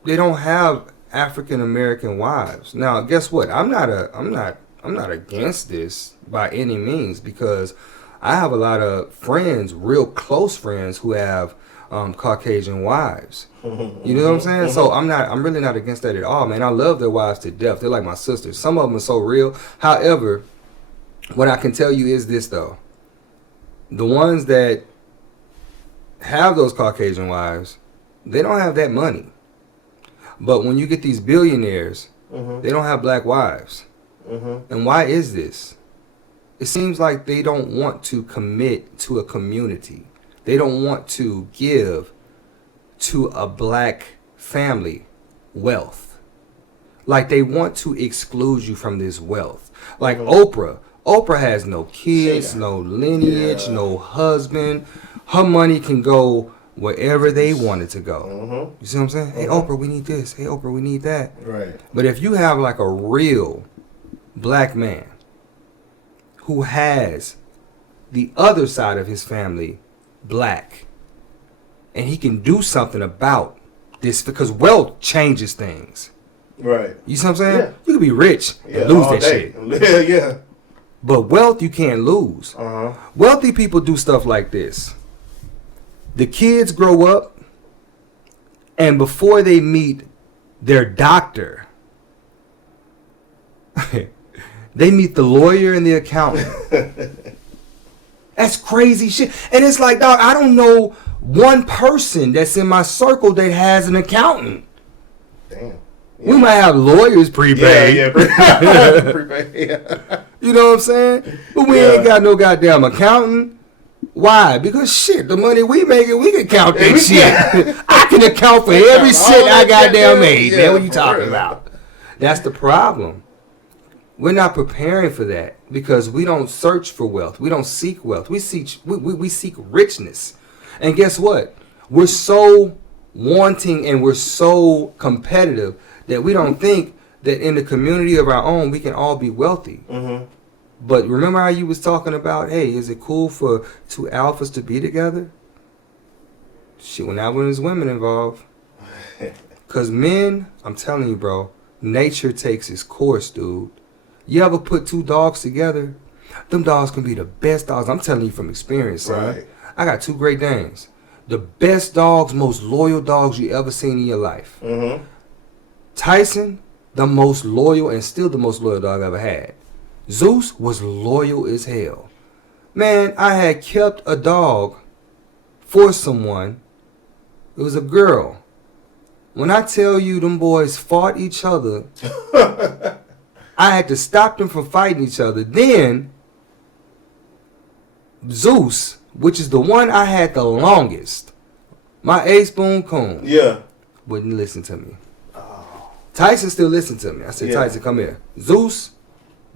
They don't have African American wives. Now, guess what? I'm not against this by any means because I have a lot of friends, real close friends, who have Caucasian wives. You know what I'm saying? So I'm really not against that at all, man. I love their wives to death. They're like my sisters. Some of them are so real. However, what I can tell you is this though: the ones that have those Caucasian wives, they don't have that money. But when you get these billionaires, they don't have black wives. And why is this? It seems like they don't want to commit to a community. They don't want to give to a black family wealth. Like they want to exclude you from this wealth. Like Oprah. Oprah has no kids, no lineage, no husband. Her money can go wherever they want it to go. You see what I'm saying? Hey, Oprah, we need this. Hey, Oprah, we need that. Right. But if you have like a real black man who has the other side of his family black, and he can do something about this because wealth changes things. Right. You see what I'm saying? Yeah. You can be rich and lose that shit. Yeah. But wealth you can't lose. Wealthy people do stuff like this. The kids grow up, and before they meet their doctor, they meet the lawyer and the accountant. That's crazy shit. And it's like, dog, I don't know one person that's in my circle that has an accountant. Damn. Yeah. We might have lawyers prepaid. Yeah, prepaid. Yeah. You know what I'm saying? But we ain't got no goddamn accountant. Why? Because shit, the money we making, we can count that shit. I can account for every shit I goddamn made. Man, what you talking about? That's the problem. We're not preparing for that because we don't search for wealth. We don't seek wealth. We seek richness. And guess what? We're so wanting and we're so competitive that we don't think that in the community of our own we can all be wealthy. But remember how you was talking about, hey, is it cool for two alphas to be together? Shit, when there's women involved. Because men, I'm telling you, bro, nature takes its course, dude. You ever put two dogs together? Them dogs can be the best dogs. I'm telling you from experience, son. Right. I got two Great Danes. The best dogs, most loyal dogs you ever seen in your life. Tyson, the most loyal and still the most loyal dog I ever had. Zeus was loyal as hell. Man, I had kept a dog for someone. It was a girl. When I tell you them boys fought each other, I had to stop them from fighting each other. Then, Zeus, which is the one I had the longest, my A-Spoon coon, wouldn't listen to me. Tyson still listened to me. I said, Tyson, come here. Zeus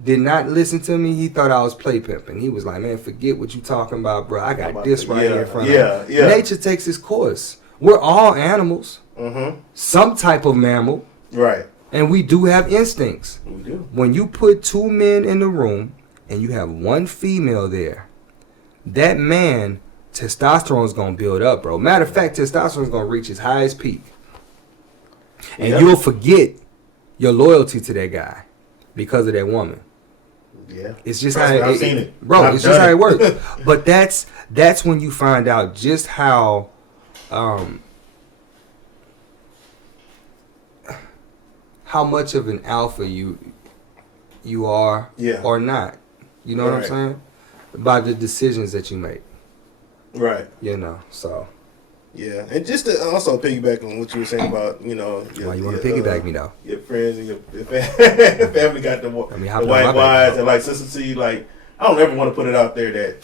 did not listen to me. He thought I was play pimping. He was like, man, forget what you talking about, bro. I got this right here in front of me. Nature takes its course. We're all animals. Some type of mammal. Right. And we do have instincts. We do. When you put two men in the room and you have one female there, that man, testosterone is going to build up, bro. Matter of fact, testosterone is going to reach its highest peak. And you'll forget your loyalty to that guy because of that woman. Yeah. It's just I've seen it. Bro, it's just how it works. But that's when you find out just how much of an alpha you are or not. You know what I'm saying? By the decisions that you make. Right. You know, so. Yeah, and just to also piggyback on what you were saying about, you know, why you want to piggyback me though? Your friends and your family got the white wives and like Sister C. Like, I don't ever want to put it out there that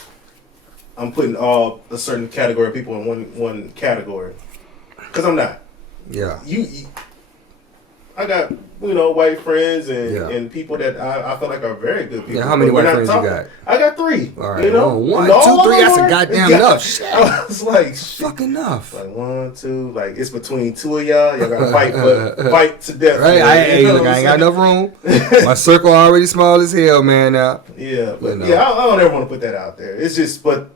I'm putting all a certain category of people in one category. Because I'm not. Yeah. I got, white friends Yeah. and people that I feel like are very good people. Yeah, how many but we're white not friends talking. you got? I got 3. All right. One, 1, 2, 3, that's a goddamn enough. Shit. I was like, fucking enough. Like 1, 2, like it's between 2 of y'all. Y'all gotta fight to death. Right? Look, I ain't got enough room. My circle already small as hell, man. Now. Yeah, but I don't ever want to put that out there. It's just, but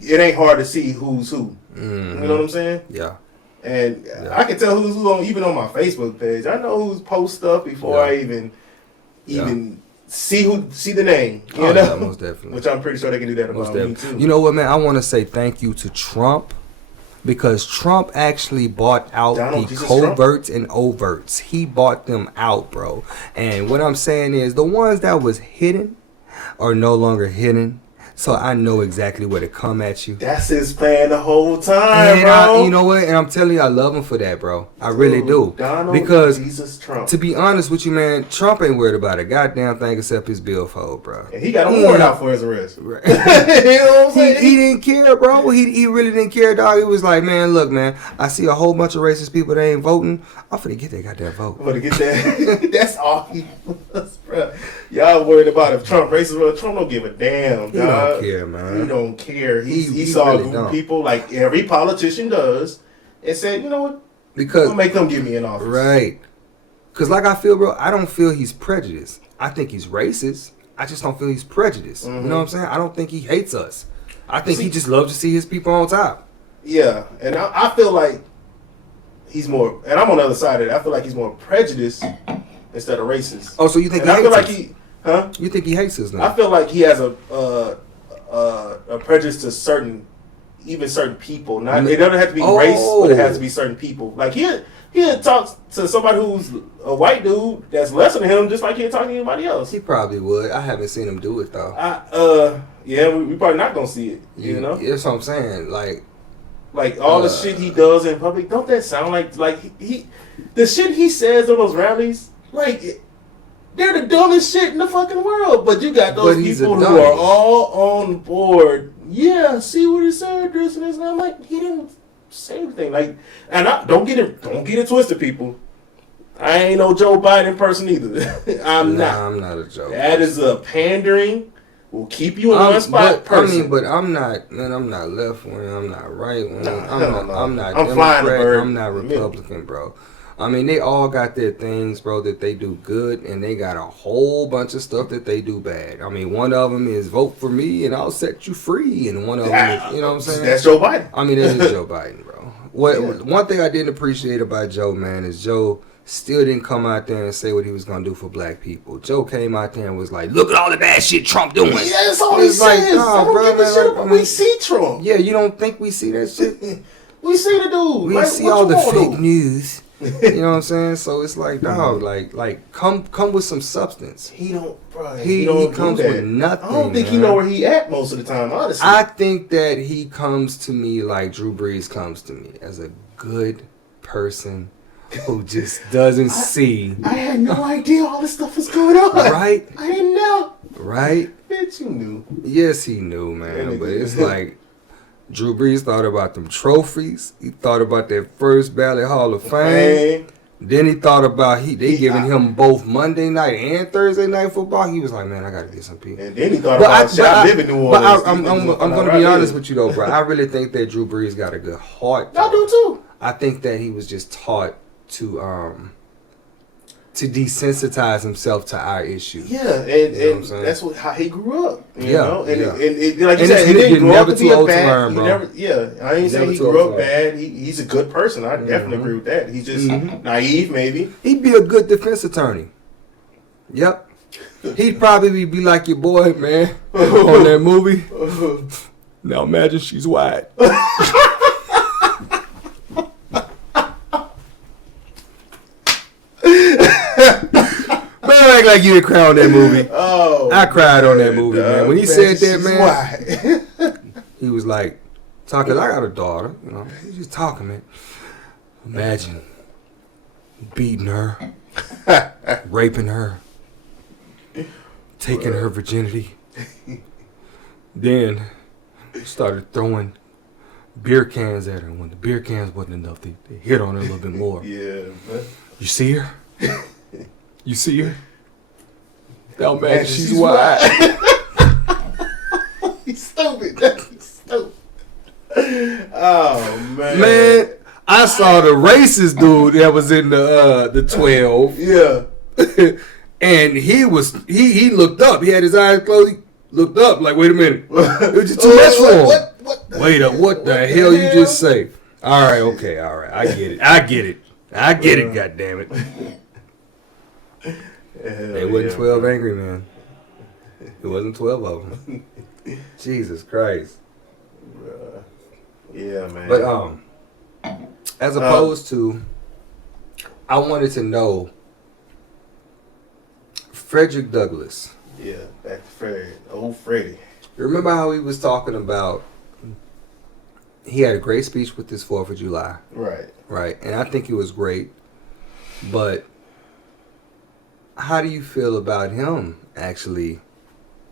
it ain't hard to see who's who. Mm-hmm. You know what I'm saying? Yeah. And I can tell who's who even on my Facebook page. I know who's post stuff before I even see the name. You know? Yeah, most definitely. Which I'm pretty sure they can do that about me too. You know what, man? I want to say thank you to Trump because Trump actually bought out the coverts and overts. He bought them out, bro. And what I'm saying is the ones that was hidden are no longer hidden. So I know exactly where to come at you. That's his plan the whole time, and bro. You know what? And I'm telling you, I love him for that, bro. I really do. Because Jesus Trump. To be honest with you, man, Trump ain't worried about a goddamn thing except his billfold, bro. And he got a warrant out for his arrest. Right. You know what I'm saying? He didn't care, bro. He really didn't care, dog. He was like, man, look, man, I see a whole bunch of racist people that ain't voting. I'm finna get that goddamn vote. I'm finna get that. That's all he was, bro. Y'all worried about if Trump racist, bro. Trump don't give a damn, dog. He don't care, man. He don't care. He saw really a group of people like every politician does and said, you know what? Because I'll make them give me an office. Right. Because like I feel, bro, I don't feel he's prejudiced. I think he's racist. I just don't feel he's prejudiced. Mm-hmm. You know what I'm saying? I don't think he hates us. I think he just loves to see his people on top. Yeah. And I feel like he's more, and I'm on the other side of it, I feel like he's more prejudiced instead of racist. Oh, so you think and he I feel hates like us? Huh? You think he hates us now? I feel like he has a prejudice to certain people. Not it doesn't have to be race, but it has to be certain people. Like he'll talk to somebody who's a white dude that's lesser than him, just like he'll talk to anybody else. He probably would. I haven't seen him do it though. We probably not gonna see it. You know, that's what I'm saying. Like all the shit he does in public. Don't that sound like he the shit he says on those rallies? Like they're the dumbest shit in the fucking world. But you got those people who are all on board. Yeah, see what he said, this and this. And I'm like, he didn't say anything. Like, and don't get it twisted, people. I ain't no Joe Biden person either. I'm not a Joe. That is a pandering. Will keep you in one spot person. But I'm not, man. I'm not left wing. I'm not right wing. I'm not Democrat. I'm not Republican, bro. I mean, they all got their things, bro, that they do good, and they got a whole bunch of stuff that they do bad. I mean, one of them is vote for me and I'll set you free, and one of them is, you know what I'm saying? That's Joe Biden. I mean, that is Joe Biden, bro. One thing I didn't appreciate about Joe, man, is Joe still didn't come out there and say what he was going to do for black people. Joe came out there and was like, look at all the bad shit Trump doing. Yeah, that's all he says. Nah, bro, we see Trump. Yeah, you don't think we see that shit? We see the dude. We see all the fake news. You know what I'm saying? So it's like, dog, like come with some substance. He don't, bro. He comes with nothing. I don't think he know where he at most of the time, honestly. I think that he comes to me like Drew Brees comes to me, as a good person who just doesn't see. I had no idea all this stuff was going on. Right? I didn't know. Right? Bitch, you knew. Yes, he knew, man. But it's like, Drew Brees thought about them trophies. He thought about that first ballot Hall of Fame. Then he thought about they giving him both Monday night and Thursday night football. He was like, man, I got to get some people. And then he thought about living New Orleans. But I'm going to be honest with you, though, bro. I really think that Drew Brees got a good heart. I do, too. I think that he was just taught to desensitize himself to our issues. Yeah, and that's how he grew up. You know? And like you said, he didn't grow up to be a learn, bad. bro. I ain't saying he grew up bad. He's a good person. I definitely agree with that. He's just naive, maybe. He'd be a good defense attorney. Yep. He'd probably be like your boy, man, on that movie. Now imagine she's white. Man, act like you didn't cry on that movie. Oh, I cried on that movie, man. When he said that, man, he was like, talking. I got a daughter, you know. He's just talking, man. Imagine beating her, raping her, taking her virginity, then started throwing beer cans at her. When the beer cans wasn't enough, they hit on her a little bit more. Yeah, man. You see her? You see her? Now imagine she's white. He's stupid. He's stupid. Oh man. Man, I saw the racist dude that was in the 12. Yeah. And he looked up. He had his eyes closed. He looked up like, wait a minute. It was just too much for him. Wait up, what the hell you just say? All right, okay, all right. I get it. God damn it. It wasn't 12 angry men. It wasn't 12 of them. Jesus Christ. Yeah, man. But as opposed to, I wanted to know Frederick Douglass. Yeah, back to Fred. Old Freddie. Remember how he was talking about, he had a great speech with this 4th of July. Right. Right. And I think it was great. But how do you feel about him actually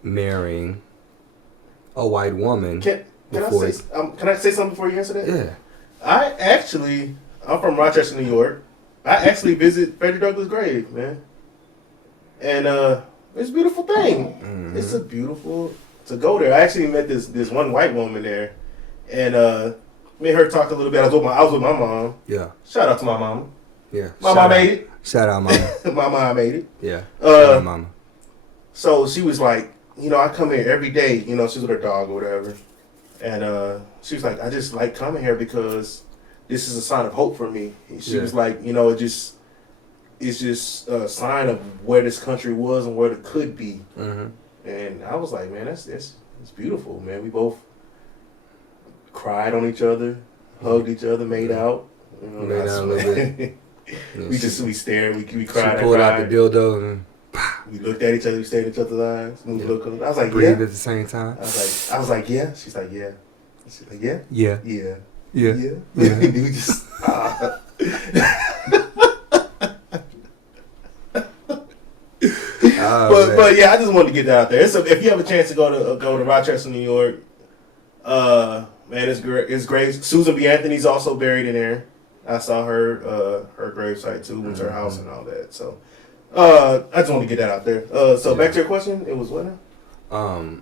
marrying a white woman? Can I say something before you answer that? Yeah. I'm from Rochester, New York. I actually visit Frederick Douglass' grave, man. And it's a beautiful thing. Mm-hmm. It's a beautiful to go there. I actually met this one white woman there, and me and her talked a little bit. I was with my mom. Yeah. Shout out to my mama. Yeah. My mom made it. Shout out, mama. My mom made it. Yeah. Shout out, mama. So she was like, I come here every day. She's with her dog or whatever, and she was like, I just like coming here because this is a sign of hope for me. And she was like, it's just a sign of where this country was and where it could be. Mm-hmm. And I was like, man, that's beautiful, man. We both cried on each other, hugged each other, made out. Made out a little bit. we stared, we cried. She pulled out the dildo and we looked at each other, we stared at each other's eyes, moved a little. I was like, breathed at the same time. I was like, yeah. She's like, yeah. She's like, yeah. Yeah. Yeah. Yeah. Yeah. Yeah. We just. But yeah, I just wanted to get that out there. If you have a chance to go to Rochester, New York, man, it's great. It's great. Susan B. Anthony's also buried in there. I saw her gravesite too, went to her house and all that. So, I just want to get that out there. So back to your question, it was what now?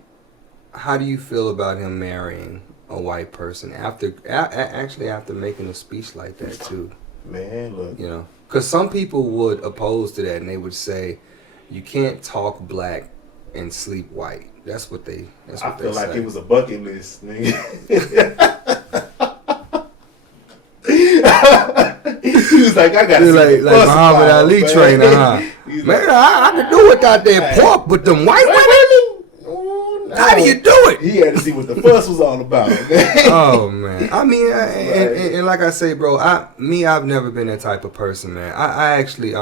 How do you feel about him marrying a white person after making a speech like that too? Man, look, because some people would oppose to that and they would say, you can't talk black and sleep white. That's what they say. I feel like it was a bucket list, nigga. He was like, I got to like Muhammad Ali trainer, huh? Man, I can do without that pork, but them white women? How do you do it? He had to see what the fuss was all about. Oh man, I mean, and like I say, bro, I've never been that type of person, man. I actually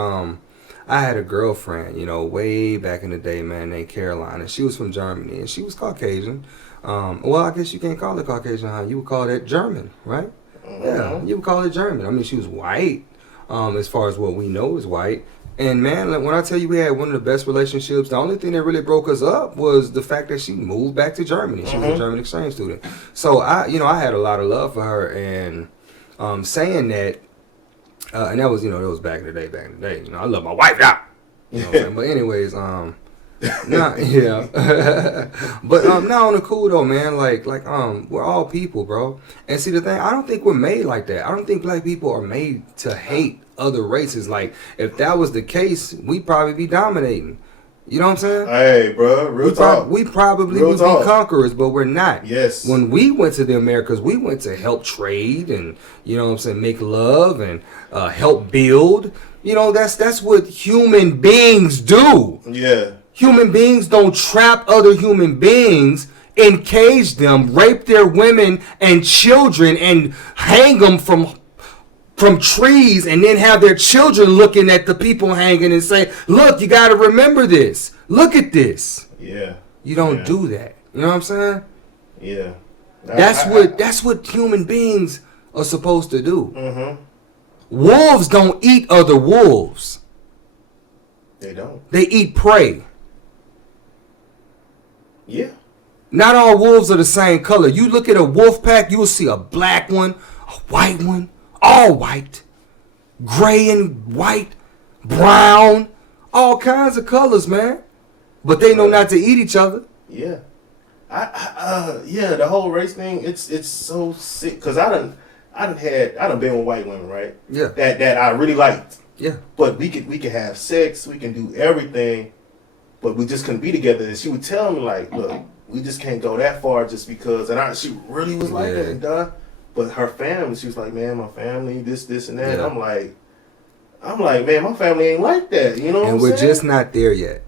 I had a girlfriend, way back in the day, man, named Caroline, and she was from Germany, and she was Caucasian. Well, I guess you can't call it Caucasian, huh? You would call it German, right? Yeah, you would call it German. I mean, she was white, as far as what we know is white. And man, like, when I tell you we had one of the best relationships, the only thing that really broke us up was the fact that she moved back to Germany. She was a German exchange student. So I had a lot of love for her, and saying that, and that was, it was back in the day. I love my wife now. You know what I'm saying? But anyways, but now on the cool though, man. Like we're all people, bro. And see, the thing, I don't think we're made like that. I don't think black people are made to hate other races. Like, if that was the case, we'd probably be dominating. You know what I'm saying? Hey, bro, real talk. We probably would be conquerors, but we're not. Yes. When we went to the Americas, we went to help trade and, make love and help build. That's what human beings do. Yeah. Human beings don't trap other human beings, encage them, rape their women and children, and hang them from trees, and then have their children looking at the people hanging and say, look, you got to remember this. Look at this. Yeah. You don't do that. You know what I'm saying? Yeah. That's what human beings are supposed to do. Mm-hmm. Wolves don't eat other wolves. They don't. They eat prey. Yeah. Not all wolves are the same color. You look at a wolf pack, you will see a black one, a white one, all white, gray and white, brown, all kinds of colors, man. But they know not to eat each other. Yeah. The whole race thing, it's so sick. Cause I done been with white women, right? Yeah. That I really liked. Yeah. But we could have sex, we can do everything, but we just couldn't be together. And she would tell me like, look, we just can't go that far just because. And she really was like that and done. But her family, she was like, man, my family, this, and that. Yeah. I'm like, man, my family ain't like that. You know what I'm saying? And we're just not there yet.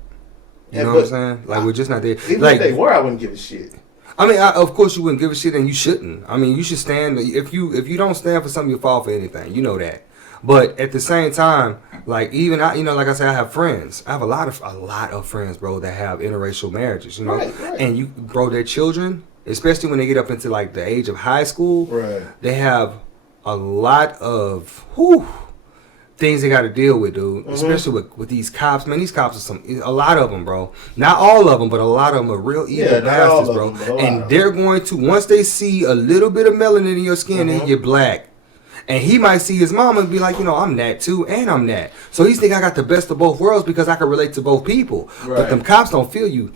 You know what I'm saying? Like, we're just not there. Even like, if they were, I wouldn't give a shit. I mean, of course you wouldn't give a shit, and you shouldn't. I mean, you should stand. If you don't stand for something, you fall for anything. You know that. But at the same time, like even like I said, I have friends. I have a lot of friends, bro, that have interracial marriages. You know, right. And their children, especially when they get up into like the age of high school, right? They have a lot of things they got to deal with, dude. Mm-hmm. Especially with these cops, man. These cops are a lot of them, bro. Not all of them, but a lot of them are real evil bastards, bro. And they're going to, once they see a little bit of melanin in your skin, then you're black. And he might see his mama and be like, I'm that too, and I'm that. So he think I got the best of both worlds because I can relate to both people. Right. But them cops don't feel you.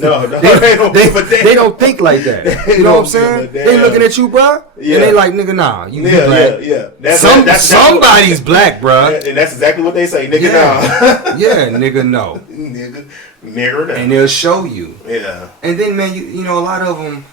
No, they don't think like that. You know what I'm saying? They looking at you, bro, and they like, nigga, nah, you black. Yeah. Somebody's black, bro. And that's exactly what they say, nigga, nah. Yeah, nigga, no. Nigga, no. And they'll show you. Yeah. And then, man, you know, a lot of them,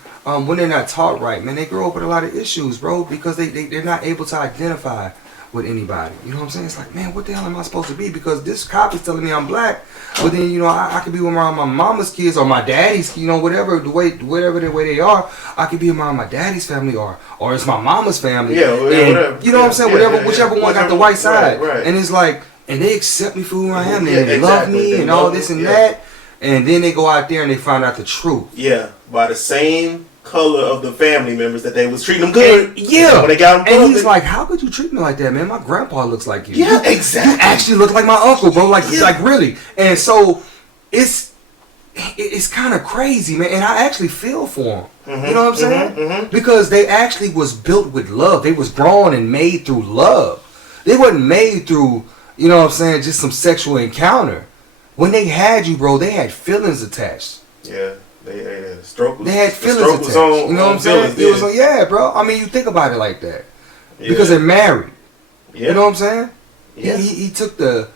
when they're not taught right, man, they grow up with a lot of issues, bro, because they're not able to identify with anybody. You know what I'm saying? It's like, man, what the hell am I supposed to be? Because this cop is telling me I'm black, but then, I could be around my mama's kids or my daddy's, whatever the way they are. I could be around my daddy's family or it's my mama's family. Yeah, whatever. You know what I'm saying? Whichever one got the white side. Right. And it's like, and they accept me for who I am, and they love me and all this and that. And then they go out there and they find out the truth. Yeah, by the same color of the family members that they was treating them good. And, yeah. When they got them and he's like, how could you treat me like that, man? My grandpa looks like you. Yeah, exactly. You actually look like my uncle, bro. Like really. And so it's kind of crazy, man. And I actually feel for him. Mm-hmm, you know what I'm saying? Mm-hmm. Because they actually was built with love. They was grown and made through love. They wasn't made through, you know what I'm saying, just some sexual encounter. When they had you, bro, they had feelings attached. Yeah. They had feelings attached. You know what I'm saying? It was like, yeah, bro. I mean, you think about it like that. Yeah. Because they're married. Yeah. You know what I'm saying? Yeah. He took the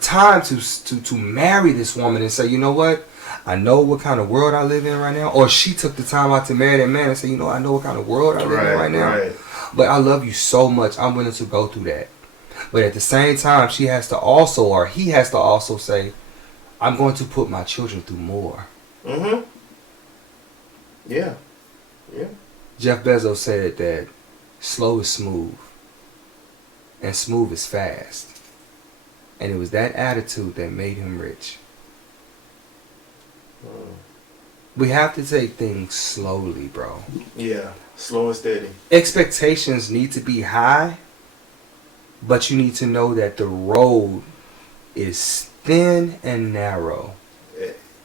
time to marry this woman and say, you know what? I know what kind of world I live in right now. Or she took the time out to marry that man and say, I know what kind of world I live in right now. Right. But I love you so much. I'm willing to go through that. But at the same time, he has to also say, I'm going to put my children through more. Mm-hmm. Yeah. Yeah. Jeff Bezos said that slow is smooth and smooth is fast. And it was that attitude that made him rich. We have to take things slowly, bro. Yeah. Slow and steady. Expectations need to be high, but you need to know that the road is thin and narrow.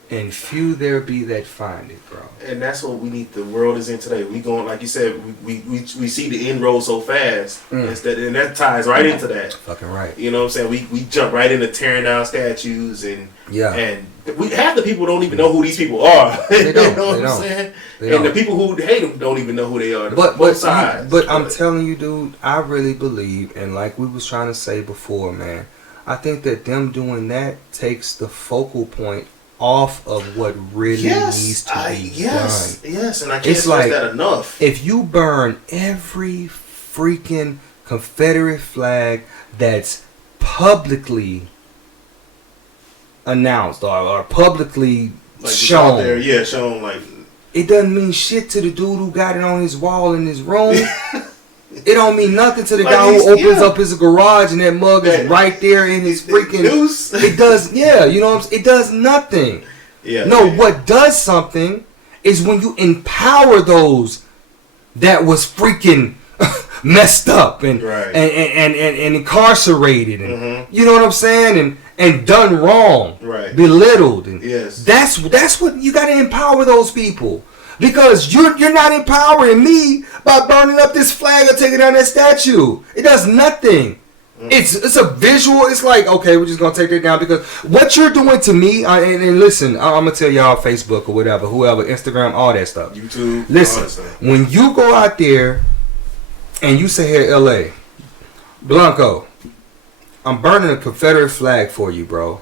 And few there be that find it, bro. And that's what we need. The world is in today. We going, like you said, we see the end road so fast. And that ties right into that. Fucking right. You know what I'm saying? We jump right into tearing down statues and we half the people don't even know who these people are. They don't. You know what I'm saying? And the people who hate them don't even know who they are. Both sides. But I'm telling you, dude, I really believe, and like we was trying to say before, man, I think that them doing that takes the focal point off of what really needs to be done. Yes, and I can't stress that enough. If you burn every freaking Confederate flag that's publicly announced or publicly shown, shown like it doesn't mean shit to the dude who got it on his wall in his room. It don't mean nothing to the guy who opens up his garage and that mug is right there in his freaking news. It does, you know what I'm saying? It does nothing. Yeah. No, what does something is when you empower those that was freaking messed up and incarcerated and you know what I'm saying? and done wrong, right, belittled. And yes, that's what you got to empower those people, because you're not empowering me by burning up this flag or taking down that statue. It does nothing. It's a visual. It's like, okay, we're just gonna take that down because what you're doing to me. And listen, I'm gonna tell y'all, Facebook or whatever, whoever, Instagram, all that stuff. YouTube. Listen, when you go out there and you say, "Hey, LA, Blanco, I'm burning a Confederate flag for you, bro."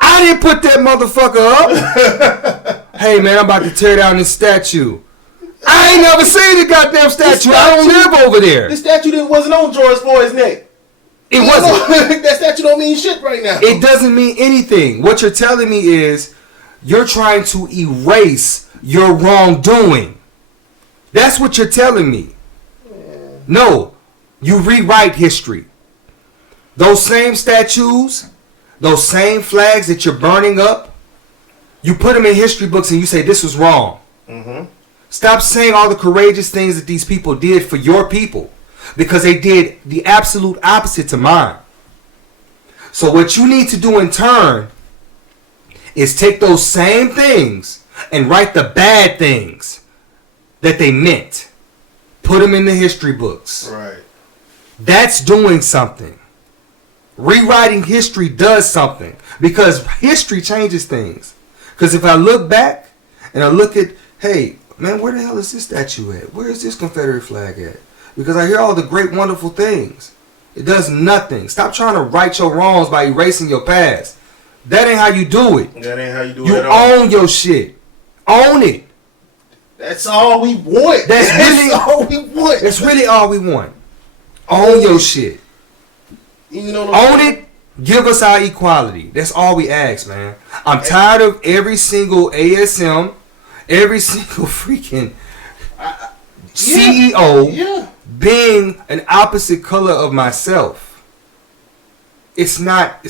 I didn't put that motherfucker up. Hey, man, I'm about to tear down this statue. I ain't never seen the goddamn statue. I don't live over there. The statue that wasn't on George Floyd's neck. It wasn't. That statue don't mean shit right now. It doesn't mean anything. What you're telling me is you're trying to erase your wrongdoing. That's what you're telling me. No, you rewrite history. Those same statues, those same flags that you're burning up, you put them in history books and you say this was wrong. Mm-hmm. Stop saying all the courageous things that these people did for your people, because they did the absolute opposite to mine. So what you need to do in turn is take those same things and write the bad things that they meant. Put them in the history books. Right. That's doing something. Rewriting history does something, because history changes things. Because if I look back and I look at, hey, man, where the hell is this statue at? Where is this Confederate flag at? Because I hear all the great, wonderful things. It does nothing. Stop trying to right your wrongs by erasing your past. That ain't how you do it. That ain't how you do You it at all. own your shit. Own it. That's all we want. That's really all we want. That's really all we want. Own your shit. Even though Own it. Give us our equality. That's all we ask, man. I'm tired of every single ASM, every single freaking CEO being an opposite color of myself. It's not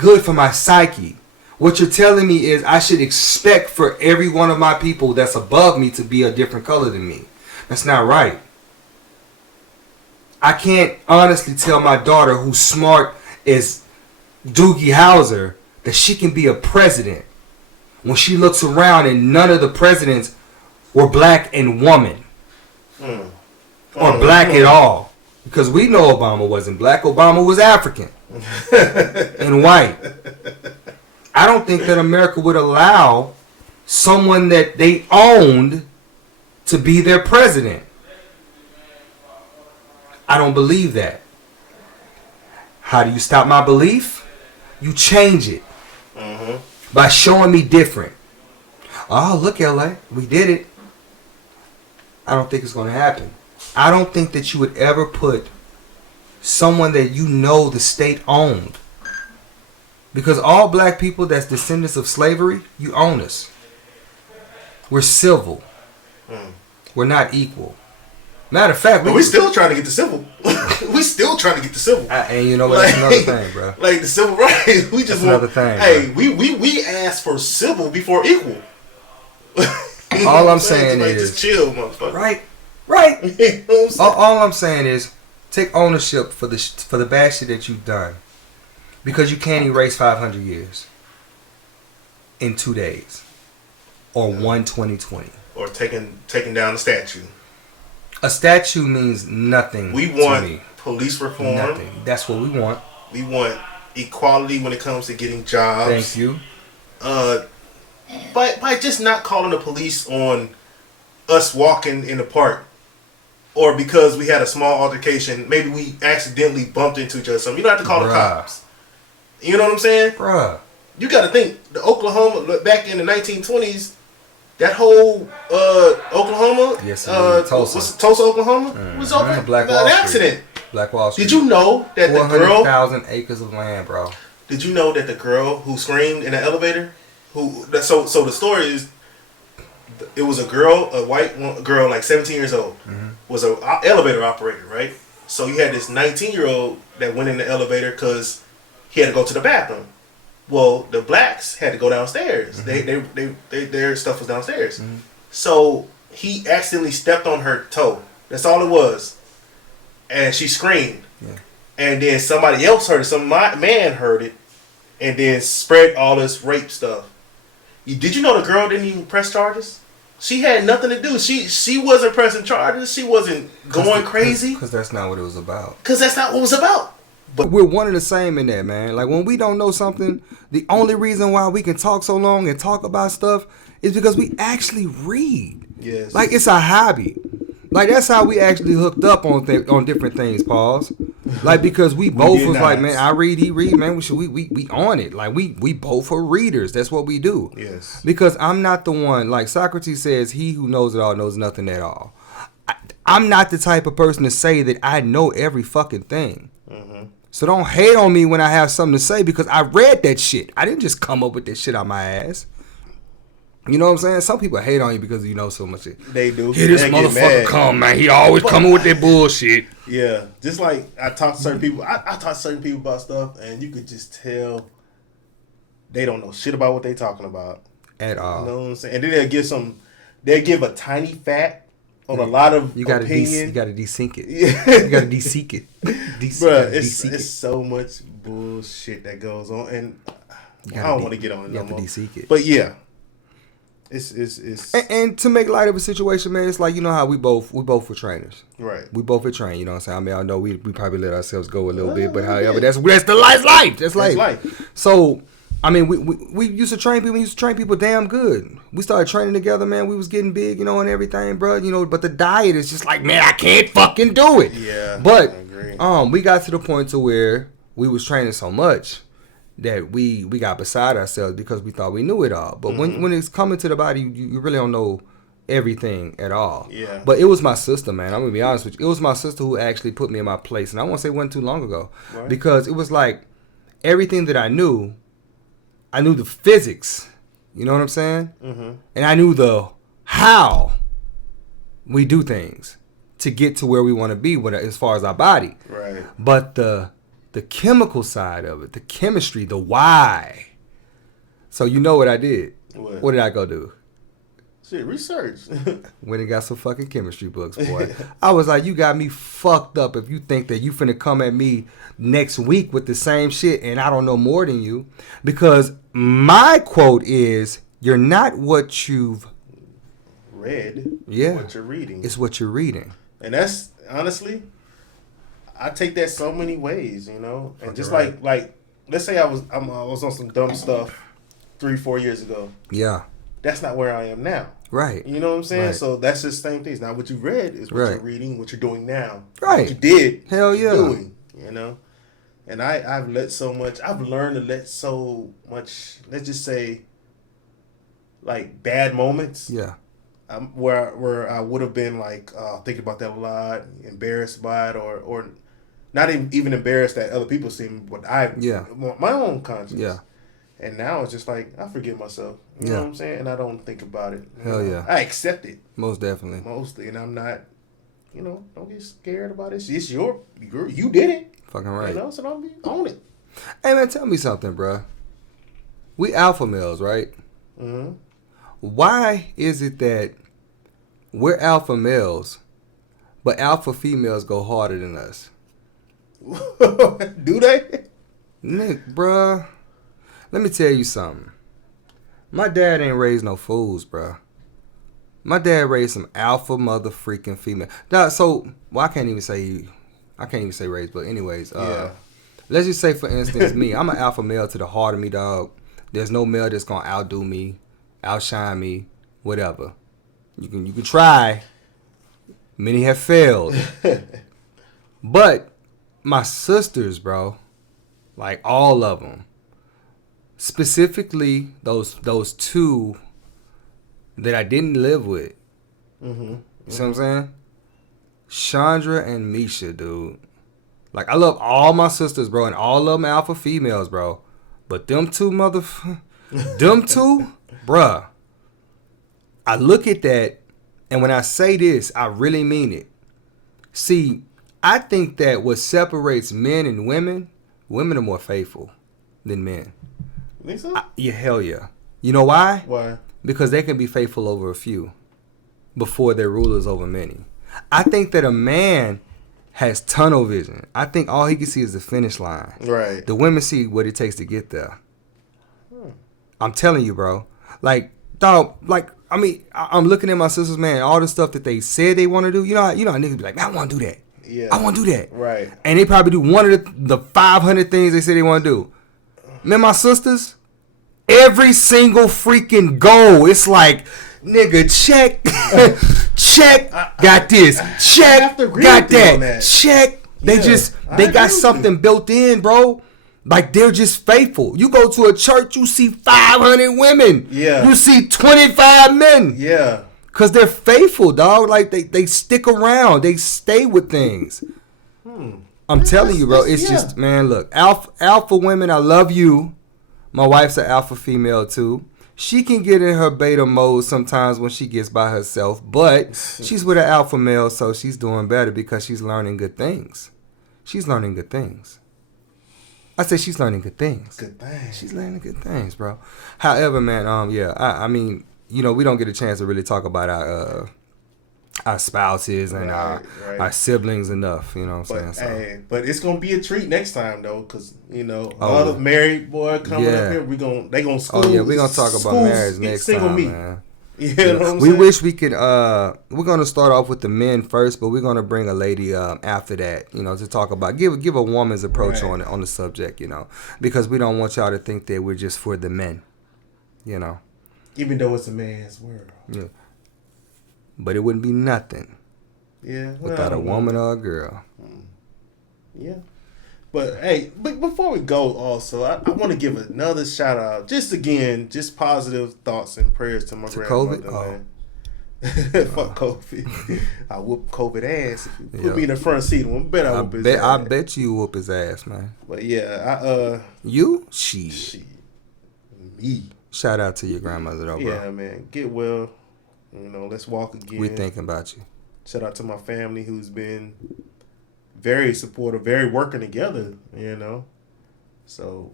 good for my psyche. What you're telling me is I should expect for every one of my people that's above me to be a different color than me. That's not right. I can't honestly tell my daughter, who's smart as Doogie Howser, that she can be a president when she looks around and none of the presidents were black and woman. Or black at all. Because we know Obama wasn't black. Obama was African and white. I don't think that America would allow someone that they owned to be their president. I don't believe that. How do you stop my belief? You change it by showing me different. Oh, look, LA, we did it. I don't think it's going to happen. I don't think that you would ever put someone that you know the state owned. Because all black people that's descendants of slavery, you own us. We're civil. We're not equal. Matter of fact, we're still trying to get the civil. We still trying to get the civil. And you know what? That's another thing, bro. Like the civil rights, we just another thing. Hey, we asked for civil before equal. All I'm saying is, just chill, motherfucker. Right. You know what I'm All I'm saying is, take ownership for the bad shit that you've done, because you can't erase 500 years in 2 days, or 1/20/20, or taking down the statue. A statue means nothing. We want to me. Police reform. Nothing. That's what we want. We want equality when it comes to getting jobs. Thank you. By just not calling the police on us walking in the park, or because we had a small altercation, maybe we accidentally bumped into each other. Something. You don't have to call the cops. You know what I'm saying? Bruh. You got to think, the Oklahoma, back in the 1920s, that whole Oklahoma, yes, Tulsa, Oklahoma, was over an accident. Black Wall Street. Did you know that the girl... 400,000 acres of land, bro. Did you know that the girl who screamed in the elevator, so the story is, it was a white girl, like 17 years old, was an elevator operator, right? So you had this 19-year-old that went in the elevator because he had to go to the bathroom. Well, the blacks had to go downstairs. Their stuff was downstairs. So he accidentally stepped on her toe. That's all it was. And she screamed. Yeah. and then somebody else heard it. Some man heard it, and then spread all this rape stuff. Did you know the girl didn't even press charges? She had nothing to do. She wasn't pressing charges. She wasn't going crazy. Because that's not what it was about. Because that's not what it was about. But we're one and the same in that, man. Like, when we don't know something, the only reason why we can talk so long and talk about stuff is because we actually read. Yes. Like, it's a hobby. Like, that's how we actually hooked up on different things, pause. Like, because we both was like, man, I read, he read, man, we on it. Like, we both are readers. That's what we do. Yes. Because I'm not the one, like Socrates says, he who knows it all knows nothing at all. I'm not the type of person to say that I know every fucking thing. Mm-hmm. So don't hate on me when I have something to say, because I read that shit. I didn't just come up with that shit out my ass. You know what I'm saying? Some people hate on you because you know so much shit. They do. Here this motherfucker come, man. He always coming with that bullshit. Yeah. Just like I talk to certain people. I talk to certain people about stuff, and you could just tell they don't know shit about what they talking about. At all. You know what I'm saying? And then they'll give a tiny fact on a lot of opinion. You gotta desync it. Yeah. You gotta desync it. Bruh, it's so much bullshit that goes on, and I don't want to get on it no more. Desync it. But yeah. It's and to make light of a situation, man, it's like, you know how we both were trainers. Right. We both were trained, you know what I'm saying? I mean, I know we probably let ourselves go a little bit, but however, that's the life. That's life. So, I mean, we used to train people. We used to train people damn good. We started training together, man. We was getting big, you know, and everything, bro. You know, but the diet is just like, man, I can't fucking do it. Yeah. But I agree. We got to the point to where we was training so much that we got beside ourselves because we thought we knew it all. But when it's coming to the body, you really don't know everything at all. Yeah. But it was my sister, man. I'm gonna be honest with you. It was my sister who actually put me in my place, and I won't say it wasn't too long ago, right? Because it was like everything that I knew the physics. You know what I'm saying? Mm-hmm. And I knew the how we do things to get to where we want to be as far as our body. Right. But the chemical side of it, the chemistry, the why. So you know what I did? What did I go do? Shit, research. Went and got some fucking chemistry books, boy. I was like, you got me fucked up if you think that you finna come at me next week with the same shit and I don't know more than you. Because my quote is, you're not what you've read. Yeah. What you're reading. It's what you're reading. And that's, honestly, I take that so many ways, you know? And just right. like, let's say I was on some dumb stuff 3-4 years ago. Yeah. That's not where I am now. Right. You know what I'm saying? Right. So that's the same things. Now, what you read is what right. you're reading, what you're doing now. Right. What you did. Hell yeah. Doing, you know? And I've learned to let so much, let's just say, like, bad moments. Yeah. Where I would have been, like, thinking about that a lot, embarrassed by it, or not even embarrassed that other people see me, but my own conscience. Yeah. And now it's just like, I forget myself. You know what I'm saying? And I don't think about it. Hell yeah. I accept it. Most definitely. Mostly. And I'm not, don't get scared about it. It's you did it. Fucking right. You know, so don't own it. Hey, man, tell me something, bro. We alpha males, right? Mm-hmm. Why is it that we're alpha males, but alpha females go harder than us? Do they? Nick, bruh. Let me tell you something. My dad ain't raised no fools, bruh. My dad raised some alpha mother freaking female. Now, I can't even say raised, but anyways, let's just say, for instance, me. I'm an alpha male to the heart of me, dog. There's no male that's gonna outdo me, outshine me, whatever. You can try. Many have failed. But my sisters, bro, like all of them, specifically those two that I didn't live with. Mm-hmm. You see what I'm saying? Chandra and Misha, dude. Like, I love all my sisters, bro, and all of them alpha females, bro. But them two them two, bruh. I look at that, and when I say this, I really mean it. See, I think that what separates men and women are more faithful than men. You think so? Yeah, hell yeah. You know why? Why? Because they can be faithful over a few before they're rulers over many. I think that a man has tunnel vision. I think all he can see is the finish line. Right. The women see what it takes to get there. I'm telling you, bro. Like, dog, like, I mean, I'm looking at my sisters, man, all the stuff that they said they want to do. You know how niggas be like, man, I want to do that. Yeah. I want to do that. Right. And they probably do one of the 500 things they say they want to do. Man, my sisters, every single freaking goal, it's like, nigga, check, check, got this, check, got that, check. They got something built in, bro. Like, they're just faithful. You go to a church, you see 500 women. Yeah. You see 25 men. Yeah. Because they're faithful, dog. Like, they stick around. They stay with things. I'm telling you, bro. It's just, man, look. Alpha women, I love you. My wife's an alpha female, too. She can get in her beta mode sometimes when she gets by herself. But she's with an alpha male, so she's doing better because she's learning good things. She's learning good things. I say she's learning good things. Good things. She's learning good things, bro. However, man, I mean, you know, we don't get a chance to really talk about our spouses and our siblings enough. You know what I'm saying? Hey, but it's gonna be a treat next time though, cause you know all the married boy coming up here, they gonna school. Oh yeah, we gonna talk about marriage next time, man. You know what I'm we saying? wish we could. We're gonna start off with the men first, but we're gonna bring a lady after that. You know, to talk about give a woman's approach on the subject. You know, because we don't want y'all to think that we're just for the men. You know, even though it's a man's world. Yeah. But it wouldn't be nothing. Yeah. Without a woman or a girl. Yeah. But hey, before we go, also, I want to give another shout out. Just positive thoughts and prayers to my grandmother, man. Fuck COVID. I whoop COVID ass. If you put me in the front seat, I bet I whoop his ass. I bet you whoop his ass, man. But yeah, you? She. Me. Shout out to your grandmother, though, bro. Yeah, man. Get well. You know, let's walk again. We thinking about you. Shout out to my family who's been very supportive, very working together. You know, so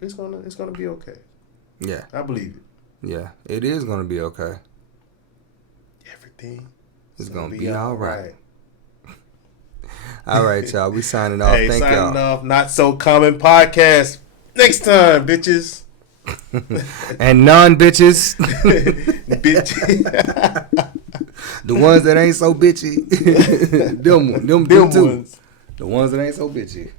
it's gonna be okay. Yeah, I believe it. Yeah, it is gonna be okay. Everything is gonna be all right. All right, y'all. We signing off. Hey, Thank y'all. Signing off. Not So Common Podcast. Next time, bitches. And non-bitches. Bitch. The ones that ain't so bitchy. them too. ones. The ones that ain't so bitchy.